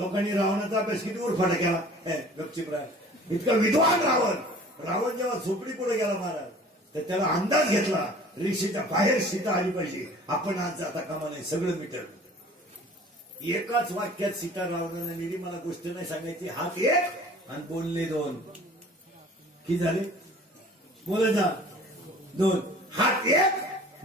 लोकांनी रावणाचा अभ्यास किती उरफाटा केला गपचिप राय. इतका विद्वान रावण जेव्हा झोपडी पुढे गेला महाराज तर त्याला अंदाज घेतला ऋषीच्या बाहेर सीता आली पाहिजे. आपण आज जाता कामा नाही, सगळं मिटल. एकाच वाक्यात सीता रावणाने नेली. मला गोष्ट नाही सांगायची. हात एक आणि बोलले दोन. किती झाले? बोला जा दोन. हात एक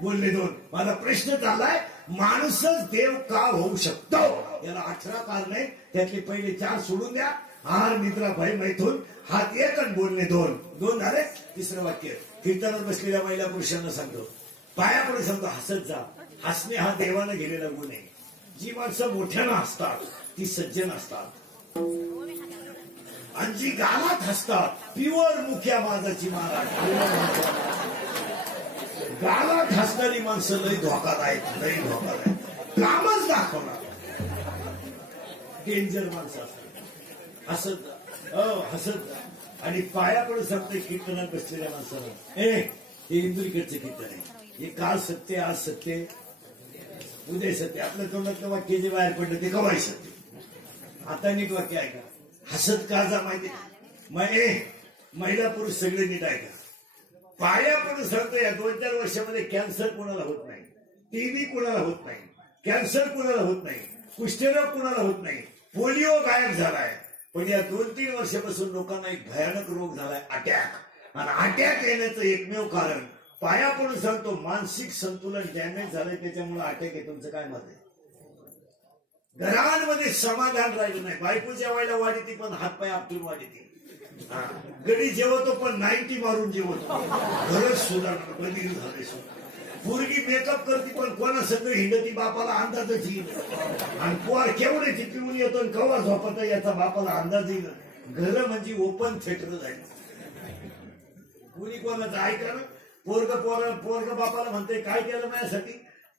बोलले दोन. माझा प्रश्न चाललाय माणूसच देव का होऊ शकतो? याला 18 कारण नाही, त्यातले पहिले 4 सोडून द्या. आहार निद्रा भय मैथून. हात एक आणि बोलणे दोन. दोन झाले. तिसरं वाक्य कीर्तनात बसलेल्या महिला पुरुषांना सांगतो, पायापुढे सांगतो हसत जा. हसणे हा देवानं गेलेला गुण आहे. जी माणसं मोठ्यानं हसतात ती सज्जन असतात, आणि जी गालात हसतात प्युअर मुख्या माझाची महाराज. गालात हसणारी माणसं लई धोकात आहेत, लई धोकात आहेत. कामच दाखवणार डेंजर माणसं असतात. हसत जा, हसत जा. आणि पायापुढे सांगते कीर्तनात बसलेल्या माणसाला, हे इंदुरीकडचं कीर्तन आहे. हे काल सत्य, आज सत्य, उद्या सत्य. आपल्या तोंडातलं वाक्य जे बाहेर पडलं ते कवाय सत्य. आता नीट वाक्य ऐका. हसत का जा माहिती? महिला पुरुष सगळे नीट ऐका. पायापुढे सांगतो या 2-4 वर्षामध्ये कॅन्सर कोणाला होत नाही, टीबी कोणाला होत नाही, कॅन्सर कोणाला होत नाही, कुष्ठरोग कोणाला होत नाही, पोलिओ गायब झालाय. पण या 2-3 वर्षापासून लोकांना एक भयानक रोग झालाय, अटॅक. आणि अटॅक येण्याचं एकमेव कारण पायापुढे सांगतो मानसिक संतुलन डॅमेज झालंय, त्याच्यामुळे अटॅक आहे. तुमचं काय मत आहे? घरांमध्ये समाधान राहिलं नाही. बायको जेवायला वाढीती पण हातपाय आपटून वाढीती. गडी जेवतो पण 90 मारून जेवतो. घरच सुधारणा बदली झाले. पोरगी मेकअप करते पण कोणा सगळं हिंडती बापाला अंदाजच येईल. आणि पोर केवढे पिऊन येतो आणि कवा झोपत याचा बापाला अंदाज येईल. घर म्हणजे ओपन थिएटर जाईल. कुणी कोणाचं ऐका ना. पोरग बापाला म्हणते काय केलं माझ्यासाठी?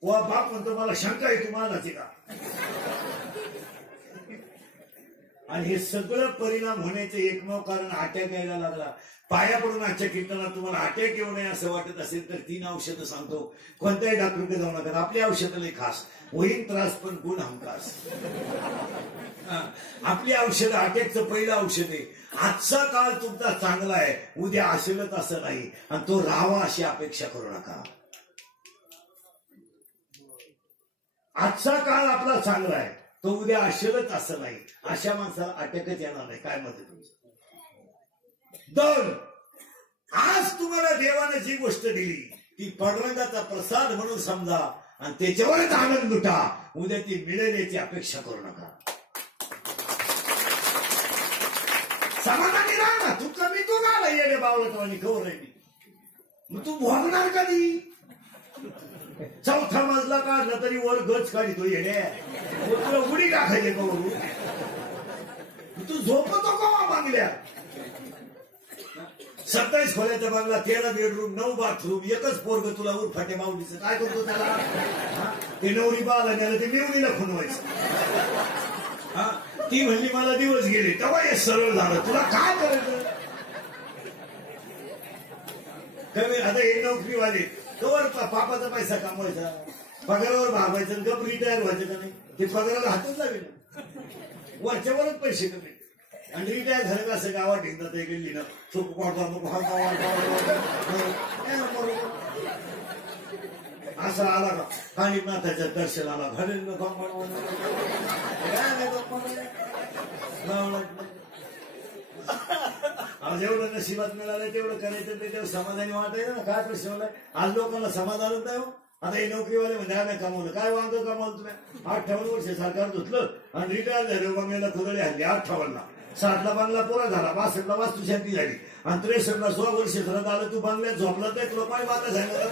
बाप म्हणतो मला शंका आहे तुम्हाला का. आणि हे सगळं परिणाम होण्याचे एकमेव कारण अटॅक यायला लागला. पायापडून आजच्या कीर्तनात तुम्हाला अटॅक येऊ नये असं वाटत असेल तर 3 औषधं सांगतो. कोणत्याही डॉक्टरकडे जाऊ नका. आपली औषधं लई खास. होईन त्रास पण गुण हमखास. आपली औषधं अटॅकचं पहिलं औषध आहे. आजचा काळ तुमचा चांगला आहे, उद्या असेलच असं नाही. आणि तो राहावा अशी अपेक्षा करू नका. आजचा काळ आपला चांगला आहे, तो उद्या असेलच असं नाही. अशा माणसाला अटॅकच येणार नाही. काय मत आहे तुमचं? 2. आज तुम्हाला देवाने जी गोष्ट दिली ती पांडुरंगाचा प्रसाद म्हणून समजा आणि त्याच्यावरच आनंद लुटा. उद्या ती मिळेल याची अपेक्षा करू नका. समाधानी राहा ना. तू कमी तू गाला येणे बावळत आणि कवर आहे. मग तू भोगणार कधी? 4था मजला काढला तरी वर गच काढितो येणे. तुला उडी टाकायचे कवरू. तू झोपतो का बांगल्या? 27 खोल्याचा बांगला, 13 बेडरूम, 9 बाथरूम, एकच पोरग तुला उरफाटे माऊलीचं. काय करतो त्याला? ते नवरी बाला नेलं ते मिवणीला खुणवायचं. ती म्हणली मला दिवस गेले तेव्हा हे सरळ झालं. तुला काय करायचं? कमी आता हे नोकरीवाले कवर पापाचा पैसा कमवायचा, पगारावर भागायचं, गप रिटायर व्हायचं का नाही? ते पगाराला हातच लागेल. वरच्यावरच पैसे कमी. आणि रिटायर झालं का असं गावात हिंडत गेली ना चोप असं आला का कानिनाथाच्या दर्शनाला घालेल आज एवढं नशिबात मिळालं तेवढं करायचं ते तेवढं समाधानी वाटायचं ना. काय प्रश्न होणार? आज लोकांना समाधानच नाही हो. आता हे नोकरीवाले म्हणजे आम्ही कमावलं काय वांग कमावलं तुम्ही? 58 वर्ष सरकार धुतलं आणि रिटायर झाले. बंगल्याला खुदळे हल्ली 58ला. 60ला बांगला पुरा झाला, 62ला वास्तुशांती झाली आणि 63ला 16 वर्ष झालं आलं. तू बांगल्यात झोपला तर लोकांनी बांगला सांगितलं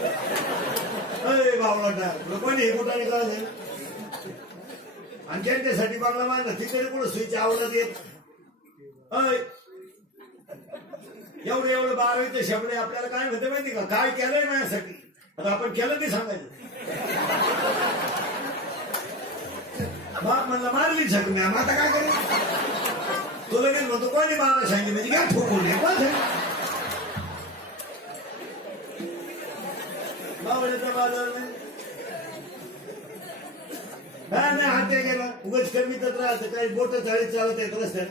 बावला लोकांनी हे कुठाने करायचं. आणि ज्यांच्यासाठी बांगला बांधला तिकडे कुठं सुईची आवडत येत. एवढं 12वीचे शब्द आपल्याला काय म्हणते माहिती का? काय केलंय माझ्यासाठी. आता आपण केलं ते सांगायचं. बाप म्हणला मारली झकम्या. आता काय करायचं? तो लगेच म्हणतो कोणी मला सांगितलं म्हणजे काय ठोकून बाबाचा बाजार नाही. हत्या केला उगाच कमी तर राहतं काही बोट झाडी चालत येत रस्त्यात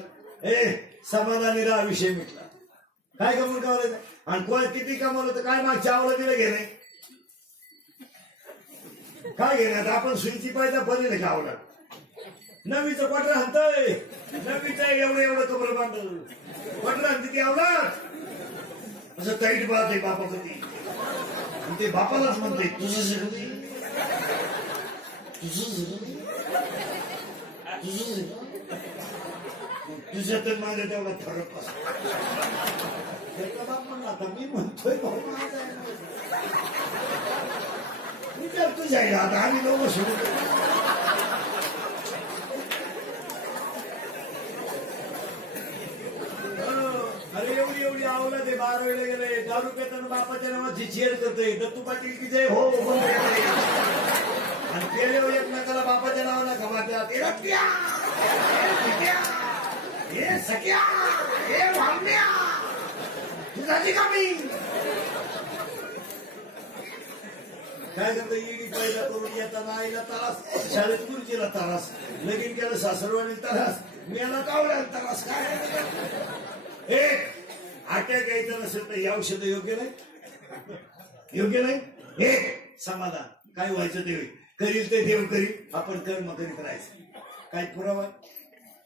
समाधानी राहा विषय मिटला काय कमवून कावलं आणि कोण किती कमवलं तर काय मागच्या आवलं दिलं घेणे काय घेण्यात आपण सुईची पाहिजे पडले का आवडत नवीचं क्वार्टर हाणतय नवीचं एवढं कबर बांधलं क्वार्टर हाणते ती आवडत असं टाईट बात आहे बापा कधी ते बापालाच म्हणते तुझं तुझ्या तर माझ्या तेवढा फरक बाप म्हणला आता मी म्हणतोय विचार तुझ्या आता आम्ही लोक सुरू अरे एवढी आवला ते 12 वेळेला गेले दारू पेताना बापाच्या नावाची चेअर करते दत्तू पाटील की जय हो आणि केले एकमेकाला बापाच्या नावाला खमात्यात हे सख्या हे भामण्या तुझी कमी काय करतं ईडी पहिला करून येताना आईला त्रास शाळेत खुर्चीला त्रास लगीन केलं सासरवाडी त्रास मेला कावला त्रास काय अटॅक यायचं नसेल तर हे औषध योग्य नाही एक समाधान काय व्हायचं ते करील ते देव करील आपण कर्म करीत राहायचं काय पुरावा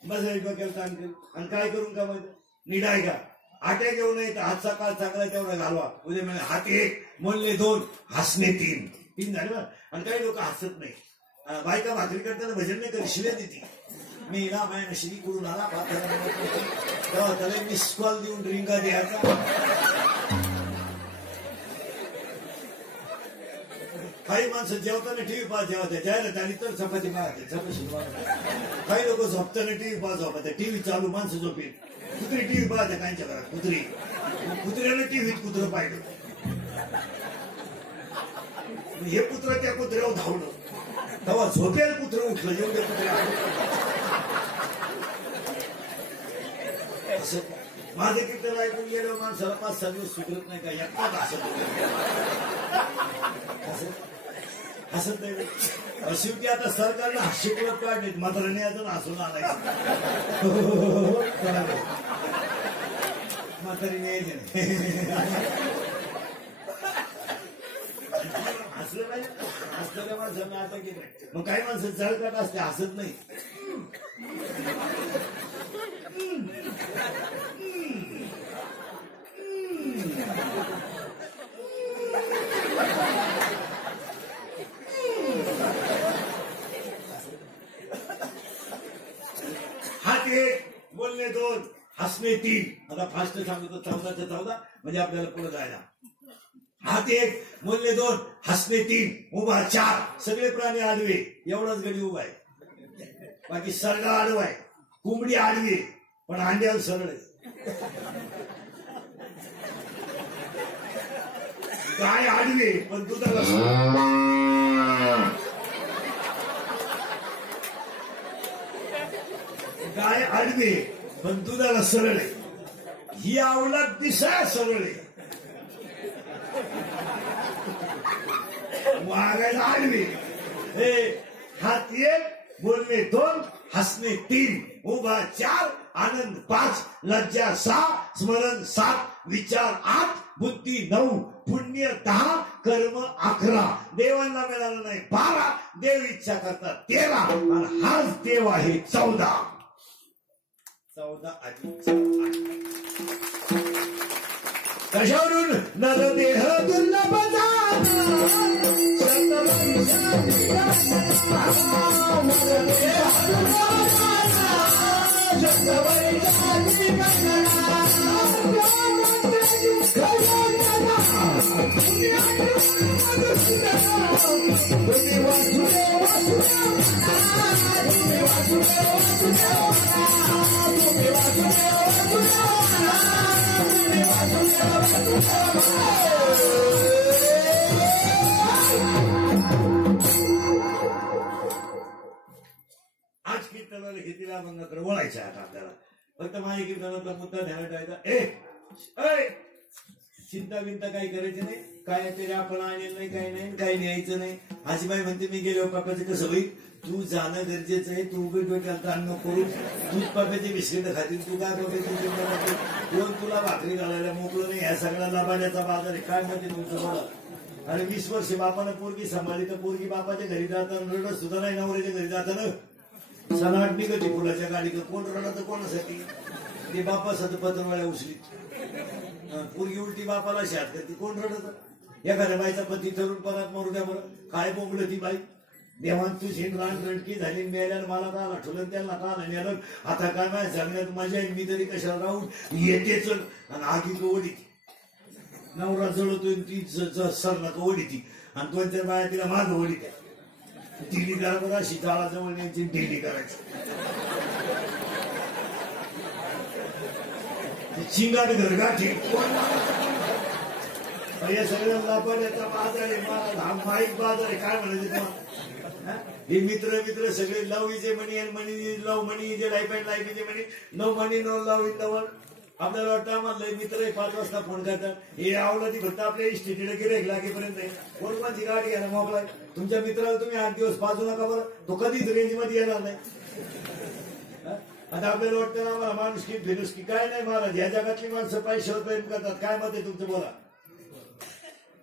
बसायला डोक्याला ताण करेल आणि काय करून का माहिती निडाय का अटॅक येऊ नये तर हातचा काळ चांगला तेवढा घालवा उद्या म्हणजे हात 1 म्हणले 2 हसणे 3 झाले बा आणि काही लोक हसत नाही बायका भाकरी करताना भजन नाही करी शिव्या देते मी ना माझ्या नशिबी करून आला तेव्हा त्याला मिस कॉल देऊन रिंगा द्यायचा काही माणसं जेवताना टीव्ही पाहत जेवते जायला त्याने तर चपाती मारते चपाती काही लोक झोपताना टीव्ही पाहत झोपते टीव्ही चालू माणसं झोपेल कुत्री टीव्ही पाहते कांच्या घरात कुत्र्याने टीव्हीत कुत्रं पाहिलं हे कुत्रं त्या कुत्र्यावर धावलं तेव्हा झोपेल कुत्रं उठलं एवढे कुत्र्या माझे कीर्तन ऐकून गेल्यावर माणसाला 5-6 दिवस सुधरत नाही का एकटाच हसत नाही शेवटी आता सरकारनं शिकवत काढले म्हाताराने अजून हसून आणायचं म्हातारीने यायचे हसलं नाही हसलेल्या माणसांना आता केलं मग काही माणसं जळकट असते हसत नाही हात 1 बोलणे 2 हसणे 3 आता फास्ट सांगतो 14 म्हणजे आपल्याला पुढे जायला हात 1 बोलणे 2 हसणे 3 उभा 4 सगळे प्राणी आडवे एवढाच गडी उभा आहे बाकी सरगा आडवा आहे कोंबडी आडवी पण अंड्यावर सरळ आहे गाय आडवी पण दुधाला गाय आडवी पण दुधाला सरळ आहे ही आवलाद दिसा सरळ आहे वागायला आडवी हे हात 1 बोलणे 2 हसणे 3 उभा 4 आनंद 5 लज्जा 6 स्मरण 7 विचार 8 बुद्धी 9 पुण्य 10 कर्म 11 देवांना मिळालं नाही 12 देव इच्छा करतात 13 आणि हाच देव आहे 14 कशावरून नरदेह दुर्लभ आज कीर्तनाला घेतलेला मंगळ वळायचा आता आपल्याला फक्त माझ्या कीर्तनाचा मुद्दा ध्यानात ठेवायचा चिंता बिंता काही करायची नाही काय तरी आपण आणेल नाही काही नाही काही न्यायचं नाही आजीबाई म्हणते मी गेलो पप्पाचं कसं होईल तू जाणं गरजेचं आहे. तू उभी डोक्याला ताण नको करू. दूध पाप्याचे बिस्किट खातील. तू काय बघायचं कोण तुला भाकरी घालायला मोकळं नाही. ह्या सगळ्या लबाड्याचा बाजार आहे. काय म्हणते तुमचं बोला. अरे 20 वर्ष बापानं पोरगी सांभाळली तर पोरगी बापाच्या घरी जाताना रडत सुद्धा नाही. नवऱ्याच्या घरी जाताना सनाट निघते फुलाच्या गाडीत. कोण रडत कोणासाठी. ते बापासाठी पत्रवाळ्या उचलीत. पोरगी उलटी बापाला शात करते. कोण रडत. एखाद्या बाईचा पती तरुण परत मरू द्या बरं. काय बोंबलं ती बाई. देवान तू लहान रडकी झाली मेल्यानं मला काल आठवलं त्यांना काल नेलं. आता काय माहिती सांगण्यात माझ्या मी तरी कशाला राहून येतेच आणि आगी ओढी नवरा जळतोय ती सर नका ओढी ती आणि 2-4 बाया तिला माग ओढी त्या दिल्ली करा बरं. अशी जाळाजवळ न्यायची दिल्ली करायची. चिंगाट घरगाठी या सगळ्या लाभाड्याचा बाजार आहे. मला हा माईक बाजार आहे. काय म्हणायचे तुम्हाला. हे मित्र सगळे love is money and money love money is life and life is money no money no love in the world. आपल्याला वाटतं आम्हाला मित्र 5 वाजता फोन करतात. हे आवडलं ती फक्त आपल्या इस्टेटीला गिऱ्हाईक लागेपर्यंत आहे. कोण माझी गाडी घ्यायला मोकळा. तुमच्या मित्राला तुम्ही 8 दिवस पाजू नका बरं. तो कधीच रेंजमध्ये येणार नाही. आता आपल्याला वाटतं आम्हाला माणुसकी फिनुसकी काय नाही. महाराज या जगातली माणसं पैशावर प्रेम करतात. काय मत आहे तुमचं बोला.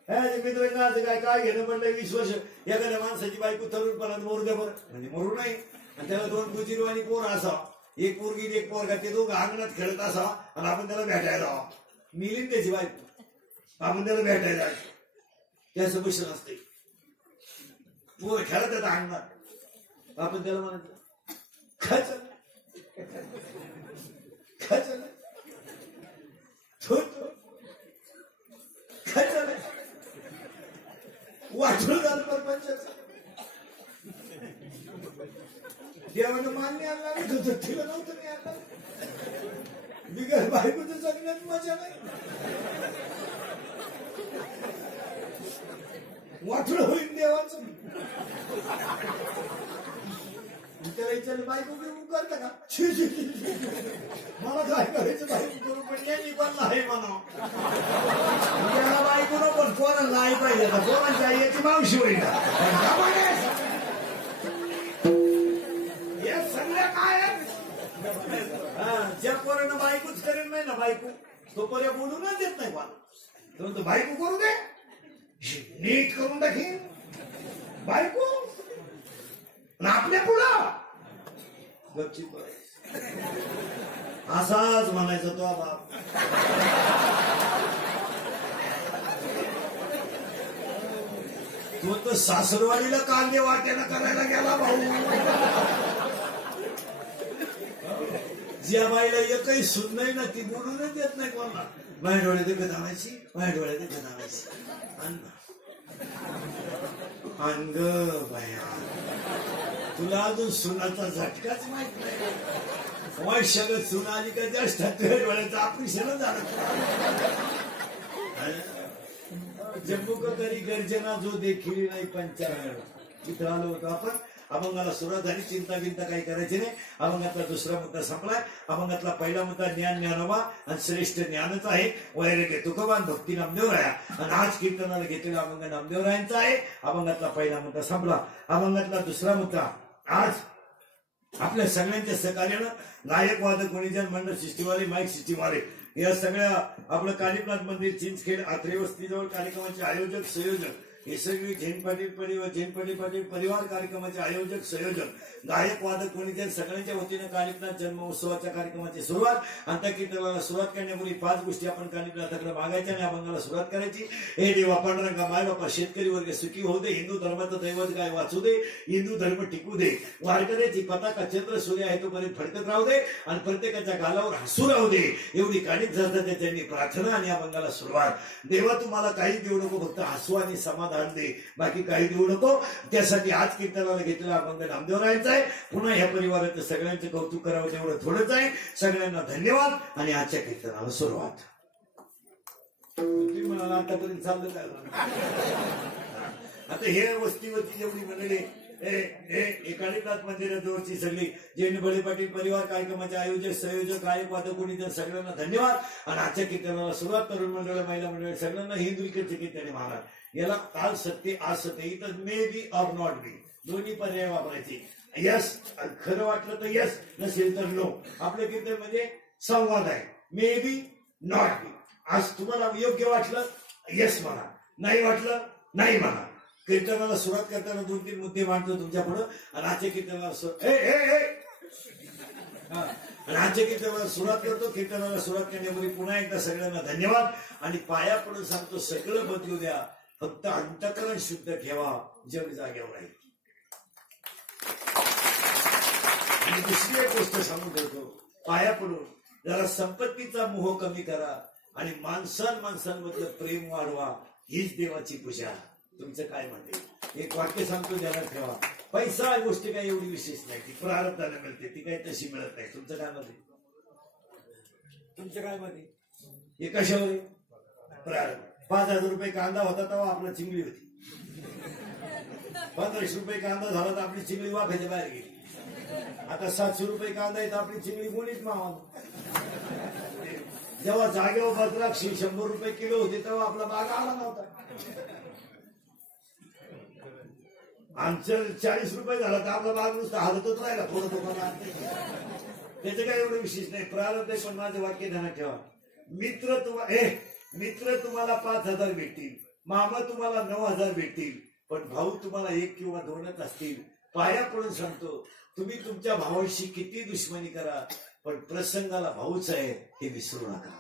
मित्र काय काय घेणं म्हणलं 20 वर्ष. एखाद्या माणसाची बायको तरुणपणात मरू द्या बरं. म्हणजे मरू नाही. आणि त्याला 2 गुजिरवाणी पोर असावा. एक पोरगी एक पोरगा. ते दोघं अंगणात खेळत असावा आणि आपण त्याला भेटायला जावा. मिलीन त्याची बायको. आपण त्याला भेटायला जायचं. त्याचं मिश्रण असते. पोर खेळत येतात अंगणात. आपण त्याला म्हणायचं काय चाललं काय चाललं काय चाललंय. वाटलं झालं परपंचाचं. देवानं मान्य आणला नाही तुझं ठेवलं नव्हतं मी आणलं. बिगर बायकोचं जगण्यात मजा नाही. वाटलं होईल देवाचं. त्याला विचारलं बायको बिरको करता का. मला काय करायचं बायको करू पण यांनी पण नाही म्हणा. त्याला बायको नको पण कोणाला नाही पाहिजे. कोणाच्या याची मावशी होईल. हे सगळं काय ज्या पोरानं बायकोच करेल नाही ना बायको तो पर्या बोलूनच देत नाही कोणाला. बायको करू दे नीट करून टाकीन बायको आपल्या पुढं गपचीप असाच म्हणायचा तो बाप. तो तर सासरवाडीला कांदे वाट्यानं करायला गेला भाऊ. ज्या बाईला एकही सून नाही ना ती बोलूनच देत नाही कोणाला. माझ्या डोळ्यात एकच आणायची. माझ्या डोळ्यात एकच आणायची. अंग बाया तुला अजून सुनाचा झटकाच माहित नाही. वर्षागत सुन आली का जास्त डोळ्याचं ऑपरेशन झालं. जम्मू का तरी गर्जना जो देखील नाही 55 इथं आलो होतो आपण. अभंगाला सुरुवात झाली. चिंता बिंता काही करायची नाही. अभंगातला दुसरा मुद्दा संपलाय. अभंगातला पहिला मुद्दा ज्ञान ज्ञानोबा आणि श्रेष्ठ ज्ञानच आहे. वैराग्य तुकोबा भक्ती नामदेवराया. आणि आज कीर्तनाला घेतलेला अभंग नामदेवरायांचा आहे. अभंगातला पहिला मुद्दा संपला. अभंगातला दुसरा मुद्दा आज आपल्या सगळ्यांच्या सहकार्यानं गायक वादक गुणीजन मंडळ सिस्टीवाले माईक सिस्टीमवाले या सगळ्या आपलं कालीपनाथ मंदिर चिंचखेड आत्रे वस्तीजवळ कार्यक्रमाचे आयोजक संयोजक हे सगळे जैन पाटील परिवार कार्यक्रमाचे आयोजक संयोजक गायक वादक गुणीजन सगळ्यांच्या वतीनं कालीपनाथ जन्मोत्सवाच्या कार्यक्रमाची सुरुवात. आणि त्या कीर्तनाला सुरुवात करण्यापूर्वी 5 गोष्टी आपण कालीपनाथाकडे मागायच्या आणि अभंगाला सुरुवात करायची. हे देवा पांडुरंगा माय बापा शेतकरी वर्ग सुखी होऊ दे. हिंदू धर्माचं दैवत गाय वाचू दे. हिंदू धर्म टिकू दे. वारकऱ्याची पताका चंद्र सूर्य आहे तोपर्यंत फडकत राहू दे आणि प्रत्येकाच्या गालावर हसू राहू दे एवढी काळीच जातात त्यांनी प्रार्थना आणि अभंगाला सुरुवात. देवा तुम्हाला काही देऊ नको फक्त हसू आणि समाधान दे. बाकी काही देऊ नको. त्यासाठी आज कीर्तनाला घेतलेला अभंग नामदेवरायांचा आहे. पुन्हा ह्या परिवाराचं सगळ्यांचं कौतुक करावं तेवढं थोडंच आहे. सगळ्यांना धन्यवाद आणि आजच्या कीर्तनाला सुरुवात. म्हणाला आतापर्यंत चाललं काय. आता हे वस्तीवरती जेवढी मंडळी एकाडीनाथ मंदिराजवळची सगळी जैन बळे पाटील परिवार कार्यक्रमाचे आयोजक संयोजक गायक वादकोणी तर सगळ्यांना धन्यवाद. आणि आजच्या कीर्तनाला सुरुवात तरुण मंडळ महिला मंडळ सगळ्यांना हिंदू विकेटचे कीर्तने महाराज याला काल सत्य आज सत्य इथं may be or not be दोन्ही पर्याय वापरायचे. यस खरं वाटलं तर यस नसेल तर नो. आपलं कीर्तन म्हणजे संवाद आहे. May be not be. आज तुम्हाला योग्य वाटलं यस म्हणा, नाही वाटलं नाही म्हणा. कीर्तनाला सुरुवात करताना 2-3 मुद्दे मांडतो तुमच्या पुढं आणि आजच्या कीर्तनाला सुरुवात करतो. कीर्तनाला सुरुवात करण्यापूर्वी पुन्हा एकदा सगळ्यांना धन्यवाद आणि पाया पडून सांगतो सगळं बदलू द्या, फक्त अंतःकरण शुद्ध ठेवा, जग जाग्यावर राहील. आणि दुसरी एक गोष्ट सांगून ठेवतो, पाया पडून जरा संपत्तीचा मोह कमी करा आणि माणसांमधलं प्रेम वाढवा. हीच देवाची पूजा. तुमचं काय म्हणते? एक वाक्य सांगतो ध्यानात ठेवा. पैसा गोष्ट काही एवढी विशेष नाही, ती प्रारब्धाने मिळते, ती काही तशी मिळत नाही. तुमचं काय म्हणते? तुमचं काय म्हणते? हे कशावर आहे? प्रारब्ध. 5,000 रुपये कांदा होता तेव्हा आपला चिंगळी होती. 1500 रुपये कांदा झाला तर आपली चिंगळी वाफ्याच्या बाहेर गेली. आता 700 रुपये कांदा आहे तर आपली चिंगळी कोणीच मावा. जेव्हा जागेवर बदलाक्षी 100 रुपये किलो होते तेव्हा आपला बाग आला नव्हता. आमचं 40 रुपये झाला तर आपला बाग नुसता हलतच राहिला थोडं थोडं. त्याचं काय एवढं विशेष नाही. प्रारब्ध आहे. पण माझं वाक्य ध्यानात ठेवा. मित्र तुम्हाला 5,000 भेटतील, मामा तुम्हाला 9,000 भेटतील, पण भाऊ तुम्हाला 1 किंवा 2च असतील. पाया पडून सांगतो, तुम्ही तुमच्या भावाशी किती दुश्मनी करा पण प्रसंगाला भाऊच आहे हे विसरू नका.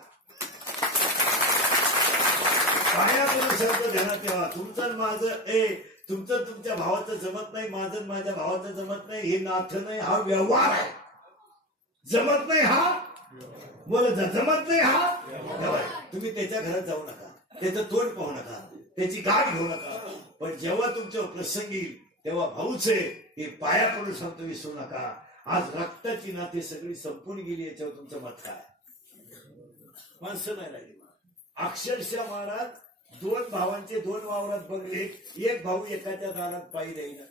पाया पडून सांगतो ध्यानात ठेवा. तुमचं माझं तुमचं तुमच्या भावाचं जमत नाही, माझं माझ्या भावाचं जमत नाही. हे नातं नाही, हा व्यवहार आहे. जमत नाही हा जमत नाही हा व्यवहार. तुम्ही त्याच्या घरात जाऊ नका, त्याचं तोंड पाहू नका, त्याची गाठ घेऊ नका, पण जेव्हा तुमच्यावर प्रसंग येईल तेव्हा भाऊच आहे हे पाया पडून सांगतो, विसरू नका. आज रक्ताची नाते सगळी संपून गेली. याच्यावर तुमचं मत काय? माणसं नाही राहिली. अक्षरशः महाराज 2 भावांचे 2 वावरात बघले, एक भाऊ एकाच्या दारात पायी देईना.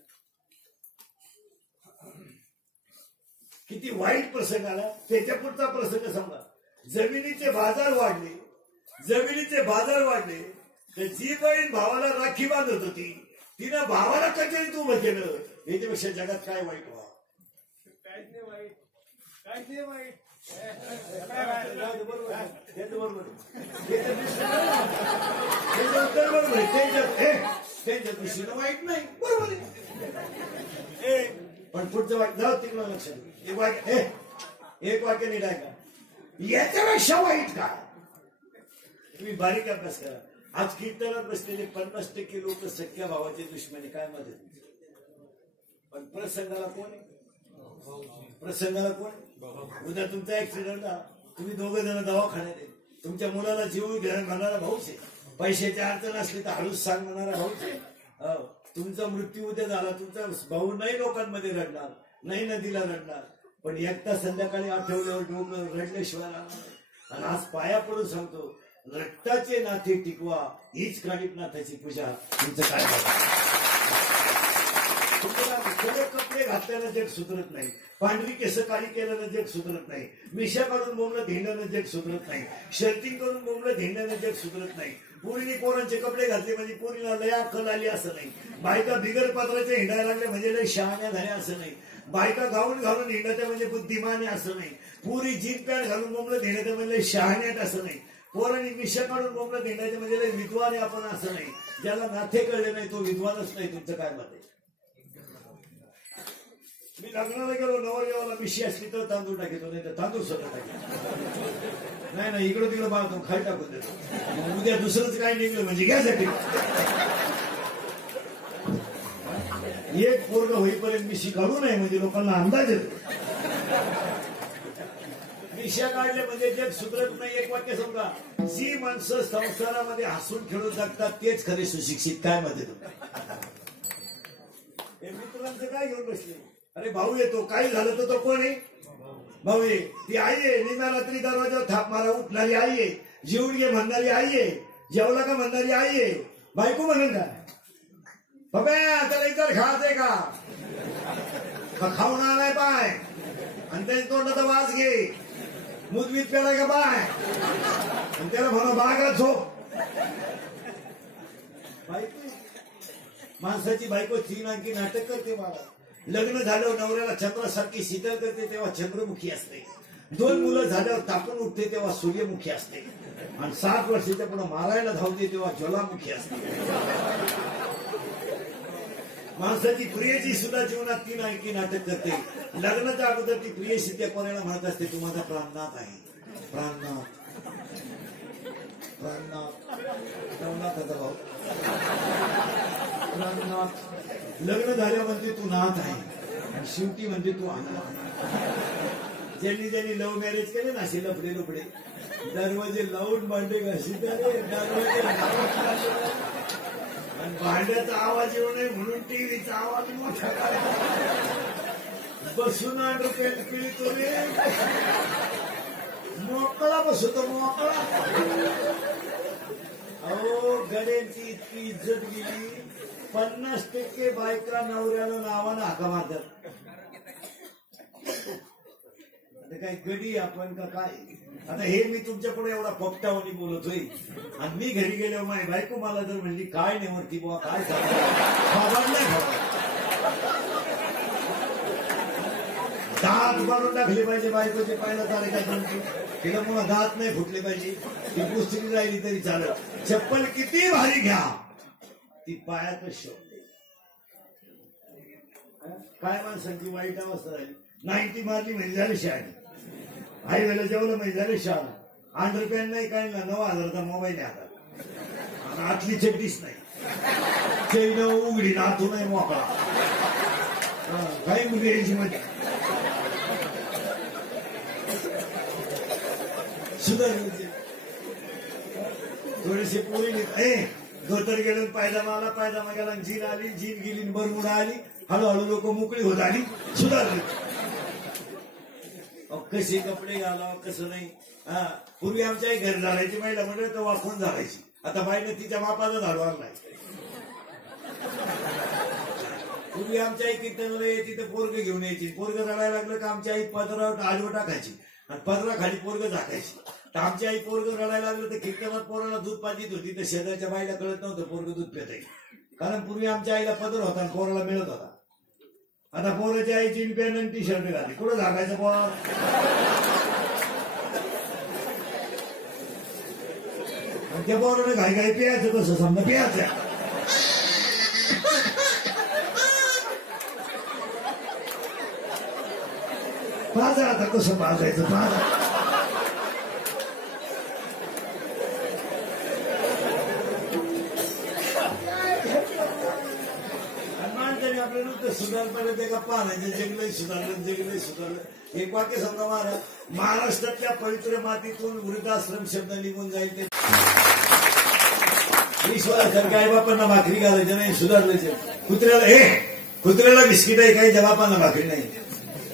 किती वाईट प्रसंग आला. त्याच्या पुढचा प्रसंग सांगा. जमिनीचे बाजार वाढले तर जी बहीण भावाला राखी बांधत होती तिनं भावाला कचेरीत उभं केलं. याच्यापेक्षा जगात काय वाईट व्हा? काहीच नाही वाईट. त्यांच्या दृष्टीनं वाईट नाही, बरोबर आहे. पण पुढचं वाईट जाऊ तिकडं लक्ष देऊ. एक वाक्य नीट आहे का? याच्यापेक्षा वाईट काय? तुम्ही बारीक अभ्यास करा. आज कीर्तनात बसलेले 50% लोक सख्या भावाचे दुश्मनी काय मदत. पण प्रसंगाला कोण आहे? उद्या तुमचा ऍक्सिडेंट झाला, तुम्ही 2 जण दवाखान्यात आहे, तुमच्या मुलाला जीव घालणारा भाऊच आहे. पैशाची अडचण असली तर हळूच सांग म्हणणारा भाऊच आहे. तुमचा मृत्यू उद्या झाला, तुमचा भाऊ नाही लोकांमध्ये रडणार, नाही नदीला रडणार, पण एकटा संध्याकाळी आठवल्यावर डोकं रडल्याशिवाय राहणार. आणि आज पाया पडून सांगतो, रक्ताचे नाते टिकवा, हीच काळीपनाथाची पूजा. तुमचं काय तुम्हाला कपडे घातल्यानं जग सुधरत नाही, पांढरी केस काळी केल्यानं जग सुधरत नाही, मिशा काढून बोंबलं धेंड्यानं जग सुधरत नाही, शर्टिंग करून बोंबलं धेंड्यानं जग सुधरत नाही. पोरीने पोरांचे कपडे घातले म्हणजे पोरीला लय अक्कल आली असं नाही. बायका बिगर पात्राचे हिंडायला लागले म्हणजे लय शहाण्या झाल्या असं नाही. बायका गाऊन घालून हिंडायच्या म्हणजे बुद्धिमान असं नाही. पोरी जीन पॅन्ट घालून बोंबलं धेंड्याचं म्हणजे शहाण्यात असं नाही. पोरांनी मिशा काढून बोंबलं धेंड्याचं म्हणजे लय विद्वान आपण असं नाही. ज्याला नाथे कळले नाही तो विद्वानच नाही. तुमचं काय मत आहे? मी लग्नाला गेलो, नवरदेवाला मिशी असली तर तांदूळ टाकतो, नाही तर तांदूळ स्वतः टाकतो. नाही इकडं तिकडं पाहतो, खाली टाकून देतो. उद्या दुसरंच काय निघलं म्हणजे घ्यासाठी एक पोरग होईपर्यंत मिशी काढू नये म्हणजे लोकांना अंदाज येतो. मिशा काढले म्हणजे जग सुधरत नाही. एक वाक्य समजा, जी माणसं संसारामध्ये हसून खेळून जगतात तेच खरे सुशिक्षित. काय मध्ये हे मित्रांचं काय घेऊन बसले? अरे भाऊ येतो, काही झालं तर तो कोण आहे? भाऊ आहे. ती आई आहे, निम्या रात्री दरवाजावर थाप मारा उठणारी आई आहे, जेवून घे म्हणणारी आई आहे, जेवला का म्हणणारी आई आहे. बायको म्हणेल का? बघा त्याला इतर खायचंय का खाऊन आलाय पाय आणि त्याच्या तोंडाचा वास घे मुदवीत पेलाय का पाय आणि त्याला म्हणा बागा झोप. बायको माणसाची बायको 3 अंकी नाटक करते मला. लग्न झाल्यावर नवऱ्याला चंद्रासारखी शीतल करते तेव्हा चंद्रमुखी असते. 2 मुलं झाल्यावर तापून उठते तेव्हा सूर्यमुखी असते. आणि 7 वर्षाच्या पुढे मारायला धावते तेव्हा ज्वालामुखी असते. माणसाची प्रियची सुद्धा जीवनात 3 अंकी नाटक करते. लग्नाच्या अगोदर ती प्रियशी त्या कोणाला म्हणत असते तू माझा प्राणनाथ आहे. प्राणनाथ प्राणनाथ प्राणनाथाचा भाऊ प्राणनाथ. लग्न झाल्या म्हणते तू नाथ आहे आणि शेवटी म्हणते तू अनाथ. ज्यांनी ज्यांनी लव्ह मॅरेज केले ना असे लफडे लफडे दरवाजे लावून भांडे घासीत आले. दरवाजे आणि भांड्याचा आवाज येऊ नये म्हणून टीव्हीचा आवाज मोठा बसून ₹8 पिळतो रे. मोकळा बसतो मोकळा. अहो गड्यांची इतकी इज्जत गेली. 50% बायका नवऱ्याला नावानं हाका मारतात. काय गडी आपण का काय. आता हे मी तुमच्या पुढे एवढा पोपटावानी बोलतोय आणि मी घरी गेल्यावर माझी बायको मला जर म्हणली काय नेवरती बुवा काय खबर नाही दात मारून टाकले पाहिजे बायकोचे पाहिलं चालेल काय तुमची. तिला मुळे दात नाही फुटले पाहिजे. ती पुस्तकी राहिली तरी चालत. चप्पल किती भारी घ्या ती पायातच शोधते. काय माणसांची वाईट अवस्था झाली. 90 मारली म्हणजे झाली शाळा. आई वेळेला जेवलं म्हणजे झाले शाळा. ₹8 नाही काय ना 9,000चा मोबाईल आहे आता. आणि आतली चड्डीच नाही. चैन उघडी नातू नाही मोकळा. काही मुली यायची मध्ये सुधारले थोडेसे पोरी धोतर गेलं पायजामा आला. पायजामा गेला जीन आली. जीन गेली बरमुडा आली. हळूहळू लोक मोकळी होत आली. सुधारली. कसे कपडे घालावं कसं नाही. पूर्वी आमच्याही घर झाडायची महिला म्हणजे तर वाकून झाडायची. आता बाईने तिच्या बापाचा झाडू आणलाय. पूर्वी आमच्या आई कीर्तनाला यायची तर पोरग घेऊन यायची. पोरग रडायला लागलं का आमची आई पदरावर आडवं टाकायची आणि पदराखाली पोरग झाकायची. तर आमची आई पोरग रडायला लागलं तर कीर्तनात पोराला दूध पाजीत होती. तर शेजारच्या बाईला कळत नव्हतं पोरग दूध पित आहे. कारण पूर्वी आमच्या आईला पदर होता आणि पोराला मिळत होता. आता पोराची आई जीन पॅन्ट आणि टी शर्ट घातली. कुठं झाकायचं पोरा. त्या पोराने घाई घाई प्यायचं कसं समजा प्यायचं. पाजा आता कसं पाजायचं पाजा. आपल्याला नुसतं सुधारपणे ते का पाहायचं जगलंय सुधारलं जगलंय सुधारलं. एक वाक्य सांगा महाराज. महाराष्ट्रातल्या पवित्र मातीतून वृद्धाश्रम शब्द निघून जाईल. ते ईश्वरासारख्या आई बापांना भाकरी घालायचं नाही सुधारलं. कुत्र्याला बिस्किट आहे काही बापांना भाकरी नाही.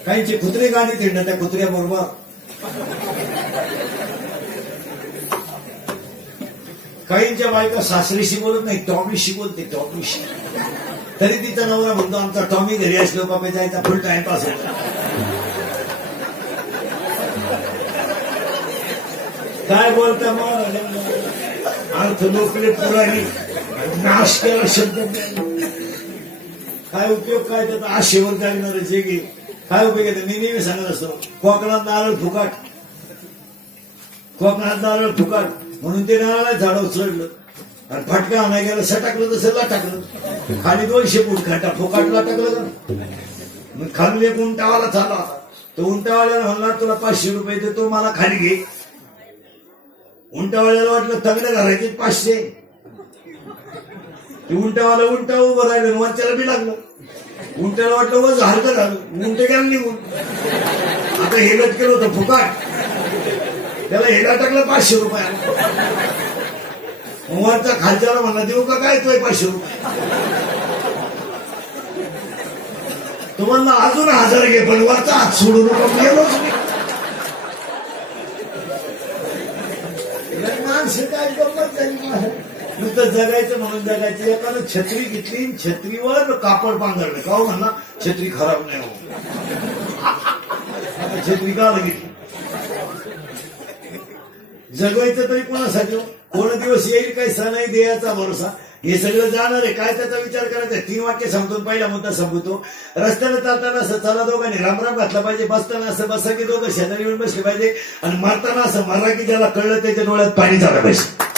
काहींचे कुत्रे गाणी तिडणं त्या कुत्र्याबरोबर. काहींच्या बायका सासरीशी बोलत नाही टॉमीशी बोलते. टॉमीशी तरी तिचा नवरा म्हणतो आमचा टॉमी घरी असलो बाबा जायचा फुल टाइमपास होता. काय बोलता मग अर्थ लोकले पुराणी नाश केला शब्द. काय उपयोग काय त्याचा आशेवर जागणार जे गे काय उपयोग आहे. मी नेहमी सांगत असतो कोकणात नारळ फुकाट. कोकणात नारळ फुकाट म्हणून ते नारळाला झाडावर चढलं आणि फटका आणाय गेलं सटाकलं तसं टाकलं. खाली 200 फूट खाटा फुकाटला टाकलं. मग खाली एक उंटावाला झाला. तो उंटावाल्याला म्हणला तुला ₹500 देतो मला खाली घे. उंटावाल्याला वाटलं तगडे घालायचे 500. ते उंटावाला उंटा उभं राहिलं वरच्याला बी लागलं. उंट्याला वाटलं वज हलकं झालं. उंटे गेलं निघून. आता हेलत केलं होतं फुकाट. त्याला हेला टाकलं ₹500. वरचा खालच्याला म्हणला देऊ का काय तोय ₹500. तो म्हणला अजून 1000 घे पण वरचा हात सोडू नको. माणसं काय गंमत झाली. नुसतं जगायचं म्हणून जगायचं. एकानं छत्री घेतली, छत्रीवर कापड पांघरलं. का म्हणला छत्री खराब नाही हो. आता छत्री का घेतली? जगवायचं तरी कोणासाठी? कोण दिवस येईल काही सण आहे द्यायचा भरोसा. हे सगळं जाणार आहे. काय त्याचा विचार करायचा? 3 वाक्य सांगतो, पहिला मुद्दा संपवतो. रस्त्याला चालताना असं चला दोघांनी रामराम घातला पाहिजे, बसताना असं बसा की दोघं शेजारी येऊन बसले पाहिजे, आणि मरताना असं मरा की ज्याला कळलं त्याच्या डोळ्यात पाणी झालं पाहिजे.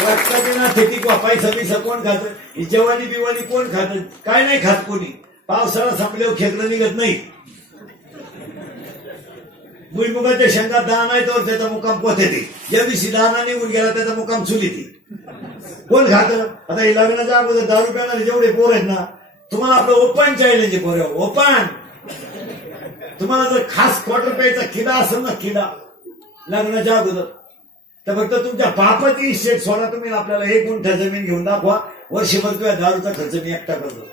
रक्ताचे ना ते टिकवा. पैसा बिसा कोण खात? जेवानी बिवानी कोण खात? काय नाही खात कोणी. पावसाळा संपल्यावर खेकडं निघत नाही. भुईमुगाच्या शेंगा दाना आहे तर त्याचा मुकाम पोथे ती. ज्या दिवशी दाना निघून गेला त्याचा मुकाम चुली ती. कोण खात? आता हे लग्नाच्या अगोदर दारू प्यानारे जेवढे पोर आहेत ना, तुम्हाला आपलं ओपन चॅलेंज पोर ओपन. तुम्हाला जर खास क्वार्टर प्यायचा किडा असेल ना, किडा लग्नाच्या अगोदर, तर फक्त तुमच्या बापाची इस्टेट सोडा तुम्ही. आपल्याला 1 गुंठा जमीन घेऊन दाखवा, वर्षभर तुझ्या दारूचा खर्च मी एकटा करतो.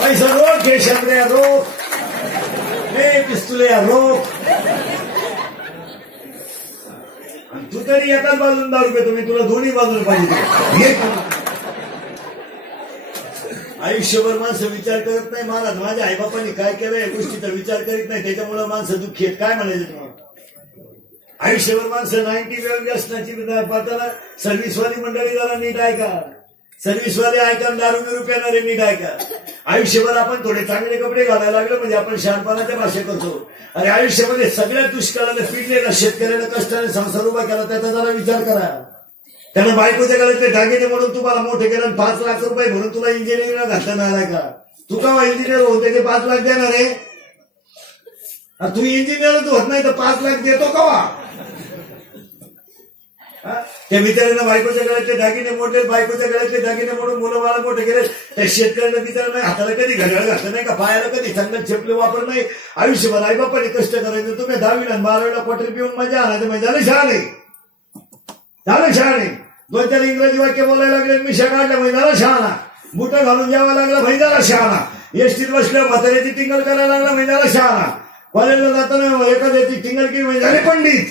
पैसा रोख घे शंभऱ्या रोख, पिस्तुल्या रोख. तू तरी एकाच बाजून दारू रुपये तुम्ही, तुला दोन्ही बाजूला पाहिजे. आयुष्यभर माणसं विचार करत नाही. महाराज माझ्या आईबापांनी काय केलं या गोष्टीचा विचार करीत नाही, त्याच्यामुळे माणसं दुःखी आहेत. काय म्हणायचं तुम्हाला? आयुष्यभर माणसं 90 व्यसनाची पदाला. सर्व्हिसवाली मंडळी जरा नीट ऐका. सर्व्हिसवाले ऐका, दारू बिरू प्यानारे नीट ऐका. आयुष्यभर आपण थोडे चांगले कपडे घालायला लागलो म्हणजे आपण शहाणपणाच्या भाषा करतो. अरे आयुष्यामध्ये सगळ्यात दुष्काळाने पिडलेला शेतकऱ्याला कष्टाने संसार उभा केला, त्याचा जरा विचार करा. त्यानं बायकोच्या गळ्यातले दागिने म्हणून तुम्हाला मोठे केलं, 5 लाख रुपये भरून तुला इंजिनिअरिंगला घातलं नाही का? तू का इंजिनियर होऊन त्याचे 5 लाख देणार आहे? तू इंजिनियरच होत नाही तर 5 लाख देतो कवा? त्या बिचाऱ्यानं बायकोच्या गळ्यातले दागिने मोडले, बायकोच्या गळ्यातले दागिने म्हणून मुलं बाळा मोठे केले. त्या शेतकऱ्याला बिचारा हाताला कधी घड्याळ घातलं नाही का, पायाला कधी चांगलं चपले वापर नाही. आयुष्यभर आई बापाने कष्ट करायचे. तुम्ही 10वीला 12वीला क्वार्टर पिऊन मजा आणायचं म्हणजे झालं शहाणे. झालं शहाणे. 2-4 इंग्रजी वाक्य बोलायला लागले, मिशा काढल्या म्हणजे झाला शहाणा. बुटं घालून जावं लागलं म्हणजे झाला शहाणा. एसटीत बसल्या म्हाताऱ्याची टिंगल करायला लागला म्हणजे झाला शहाणा. कॉलेजला जाताना एखाद्याची टिंगल केली म्हणजे झाले पंडित.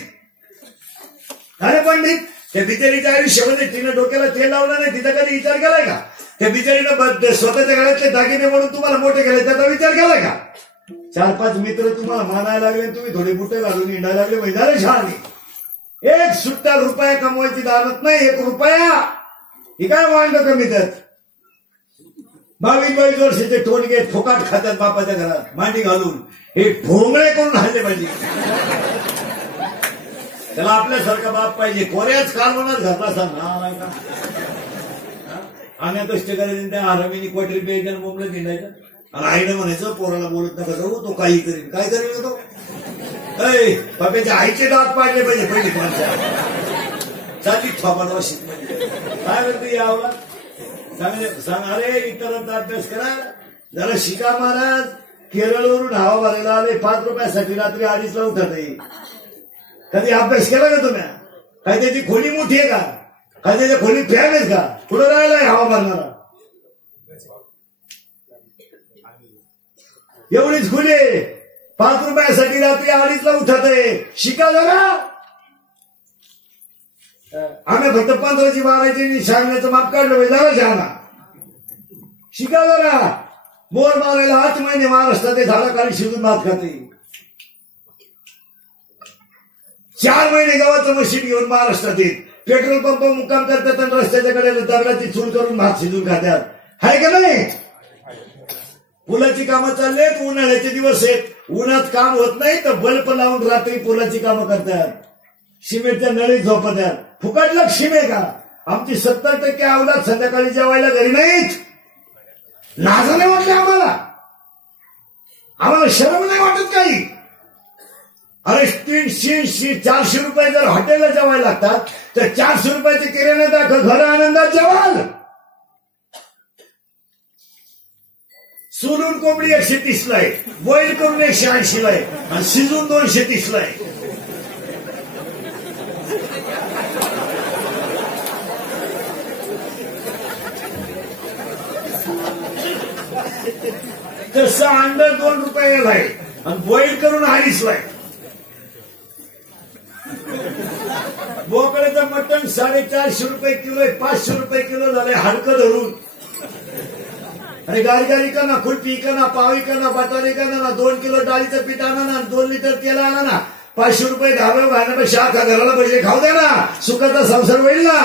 झाले पंडित. त्या बिचारीच्या आयुष्यामध्ये तिनं डोक्याला तेल लावलं नाही, तिचा कधी विचार केलाय का? त्या बिचारीनं स्वतःच्या गळ्यातले दागिने म्हणून तुम्हाला मोठे केले, त्याचा विचार केलाय का? 4-5 मित्र तुम्हाला मानायला लागले, तुम्ही थोडे बुटे घालून हिंडायला लागले म्हणजे झाले शहाणे. 1 सुट्टा रुपया कमवायची दानत नाही. 1 रुपया ही काय वांड कमी त्यात. 22-22 वर्षाचे टोनगे फुकाट खात्यात बापाच्या घरात मांडी घालून. हे भोंगळे करून राहिले पाहिजे. त्याला आपल्यासारखा बाप पाहिजे. कोऱ्याच कारवानात घातला सांग का आम्ही कष्ट करायचे, त्या आरामीने क्वार्टर प्यायचं बोंबलं दिलायचं. आणि आईनं म्हणायचं पोराला बोलत नका जाऊ, तो काही करेल. काय करेल तो? बाप्याच्या आईचे दात पाडले पाहिजे पहिले माणसा. चाली थोपाट वाशीत म्हणजे काय करते यावला चांगले सांग. अरे इतरांचा अभ्यास करा जरा शिका. महाराज केरळवरून हवा भरायला आले 5 रुपयासाठी रात्री 2:30ला उठत आहे. कधी अभ्यास केला का तुम्ही? काय त्याची खोली मोठी आहे का? काय त्याच्या खोली फॅन आहेत का? कुठं राहिलाय हवा भरणारा? एवढीच खोली. 5 रुपयासाठी रात्री 2:30ला उठत आहे. शिका जरा. आम्ही फक्त 15ची 12ची शाळेचं माप काढलं जरा शहाणा. शिका जरा. बोर मारायला 8 महिने महाराष्ट्रात झाडाखाली शिजून भात खाते. 4 महिने गावाचं मशीन घेऊन महाराष्ट्रात येत. पेट्रोल पंप मुक्काम करतात आणि रस्त्याच्या कडेला दगडाची चूल करून भात शिजून खात्यात. हाय का नाही? पुलाची कामं चाललेत. उन्हाळ्याचे दिवस आहेत. उन्हात काम होत नाही तर बल्ब लावून रात्री पुलाची कामं करतात. सिमेंटच्या नळीत झोपतात. फुकटला शिमे का? आमची 70% अवलाद संध्याकाळी जेवायला घरी नाहीत. लाज नाही वाटले आम्हाला. आम्हाला शरम नाही वाटत काही. अरे 300-400 रुपये जर हॉटेलला जेवायला लागतात तर 400 रुपयाचे किराणा दाखल घर आनंदात जेवाल. सोलून कोंबडी 130ला आहे, बॉईल करून 180ला आहे आणि शिजून 230ला आहे. तसं अंडर 2 रुपयाला आहे आणि बॉईल करून 2.5ला आहे. बोकड्याचं मटण 450 रुपये किलो आहे, 500 रुपये किलो झाले हाडकं धरून. आणि गारी का ना, खुलपी का ना, पावी का ना, बटारी का ना, 2 किलो डाळीचं पीठ आणा ना, 2 लिटर तेल आणा ना, 500 रुपये घालव घालण्यापेक्षा अख्खा घराला पैसे खाऊ द्या ना, सुखाचा संसार होईल ना.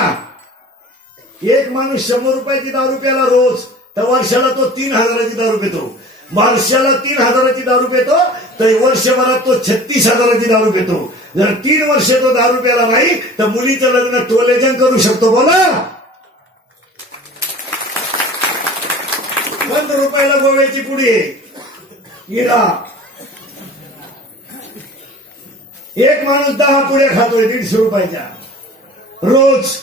एक माणूस 100 रुपयाची दारू प्याला रोज, तर वर्षाला तो 3000ची दारू पितो. वर्षाला 3000ची दारू पितो, तर वर्षभरात तो 36,000ची दारू पितो. जर 3 वर्ष तो दारू प्याला नाही तर मुलीचं लग्न टोलेजन करू शकतो. बोला, 100 रुपयाला गोव्याची पुडी हिरा. एक माणूस 10 पुड्या खातोय 150 रुपयाच्या रोज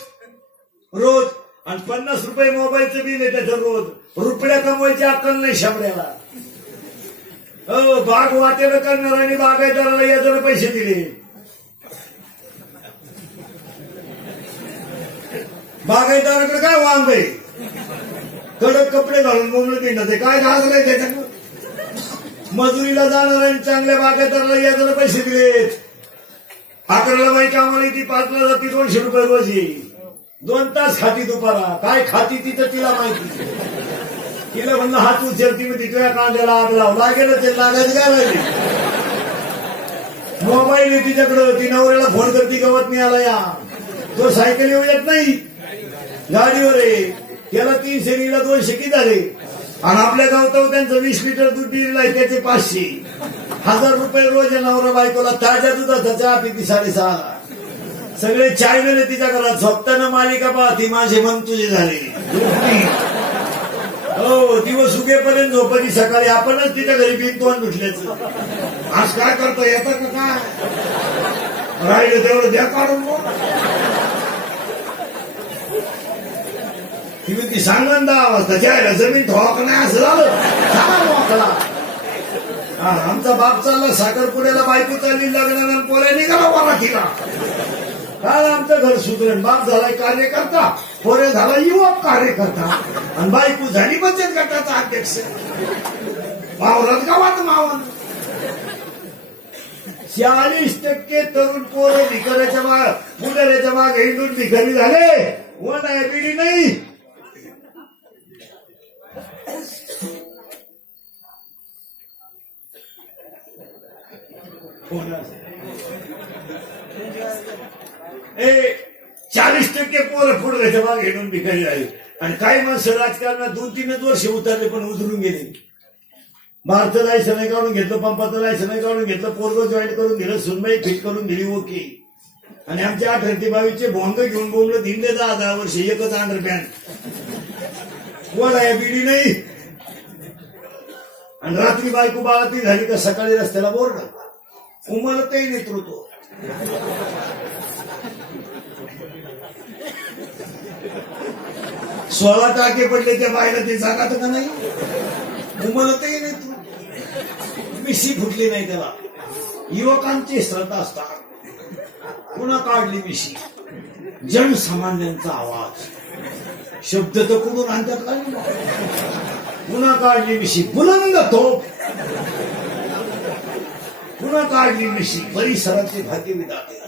रोज. आणि 50 रुपये मोबाईलचं बिल आहे त्याचं रोज. रुपया कमवायची अक्कल नाही शाबड्याला. बाग वाटेल करणाऱ्यांनी बागायदाराला याच्यावर पैसे दिले. बागायदाराकडे काय वांग आहे, कडक कपडे घालून बोंबलं देणं, काय घाललंय त्याच्याकडे. मजुरीला जाणाऱ्यांनी चांगल्या बागायदाराला याच्यावर पैसे दिले. 11ला बाई कामाला ती 5ला जाती, 200 रुपये रोज येईल. 2 तास खाती दुपारा. काय खाती तिथं तिला माहिती. तिला म्हणलं हात उचलती मी तिच्या कांद्याला आग लाव. लागेल ते लागायचं काय लागेल. मोबाईल आहे तिच्याकडं, ती नवऱ्याला फोन करते गवत नाही आला या. तो सायकल येऊ येत नाही, गाडीवर आहे. त्याला 300 नीला 200 किती झाले. आणि आपल्या गावताव त्यांचं 20 लिटर दूध दिलेलं त्याचे 500. 1000 रुपये रोज नवरा बायकोला ताज्या दुधाचा चहा पिती 6.5. सगळे चायनले तिच्या घरात. झोपताना मालिका पाहती माझे मन तुझे झाले. हो, दिवस उगेपर्यंत झोपती. सकाळी आपणच तिच्या घरी बिनतोंड भेटल्याचं. आज काय करतो येतं का काय, राहिलं तेवढं द्या काढून. ती सांगून 10 वाजता जायला जमीन ठोक नाही असं झालं. आमचा बाप चालला साखरपुड्याला, बायको चालली लग्नाला, पोऱ्या निघाला वाला केला. काय आमचं घर सुधरण. बाप झालाय कार्यकर्ता, पोरे झाला युवक कार्यकर्ता, आणि बायको झाली बचत गटाचा अध्यक्ष. वावरात गावात मावण. 40% तरुण पोरं भिकाऱ्याच्या माग, पुढाऱ्याच्या माग हिंडून भिकारी झाले. वन आहे पिढी नाही. ए 40% पोरं पुढाऱ्याच्या माग हिंडून भिकारी झाले. आणि काही माणसं राजकारणात 2-3 वर्ष उतरले पण उतरून गेले. भारताचं लायसन नाही काढून घेतलं, पंपाचं लायसन नाही काढून घेतलं, पोरगं जॉईन करून दिलं, सुनबाई फिट करून दिली. ओके. आणि आमच्या 18-22चे भोंग घेऊन बोंबलं दिले 10 वर्ष एकच अंडरपॅन्ट. कोण आहे बिडी नाही. आणि रात्री बायको बाळाती झाली का सकाळी रस्त्याला बोर्ड. उमलतही नेतृत्व. सोळा टाके पडले त्या बायला ते जागात का नाही. उमलतही नेतृत्व. मिशी फुटली नाही त्याला. युवकांची श्रद्धा असतात. पुन्हा काढली मिशी. जनसामान्यांचा आवाज. शब्द तर कुठून आणतात का. पुन्हा काढली मिशी. बुलंद तोप. पुन्हा काढली मिशी. परिसराचे भाग्य विधाते.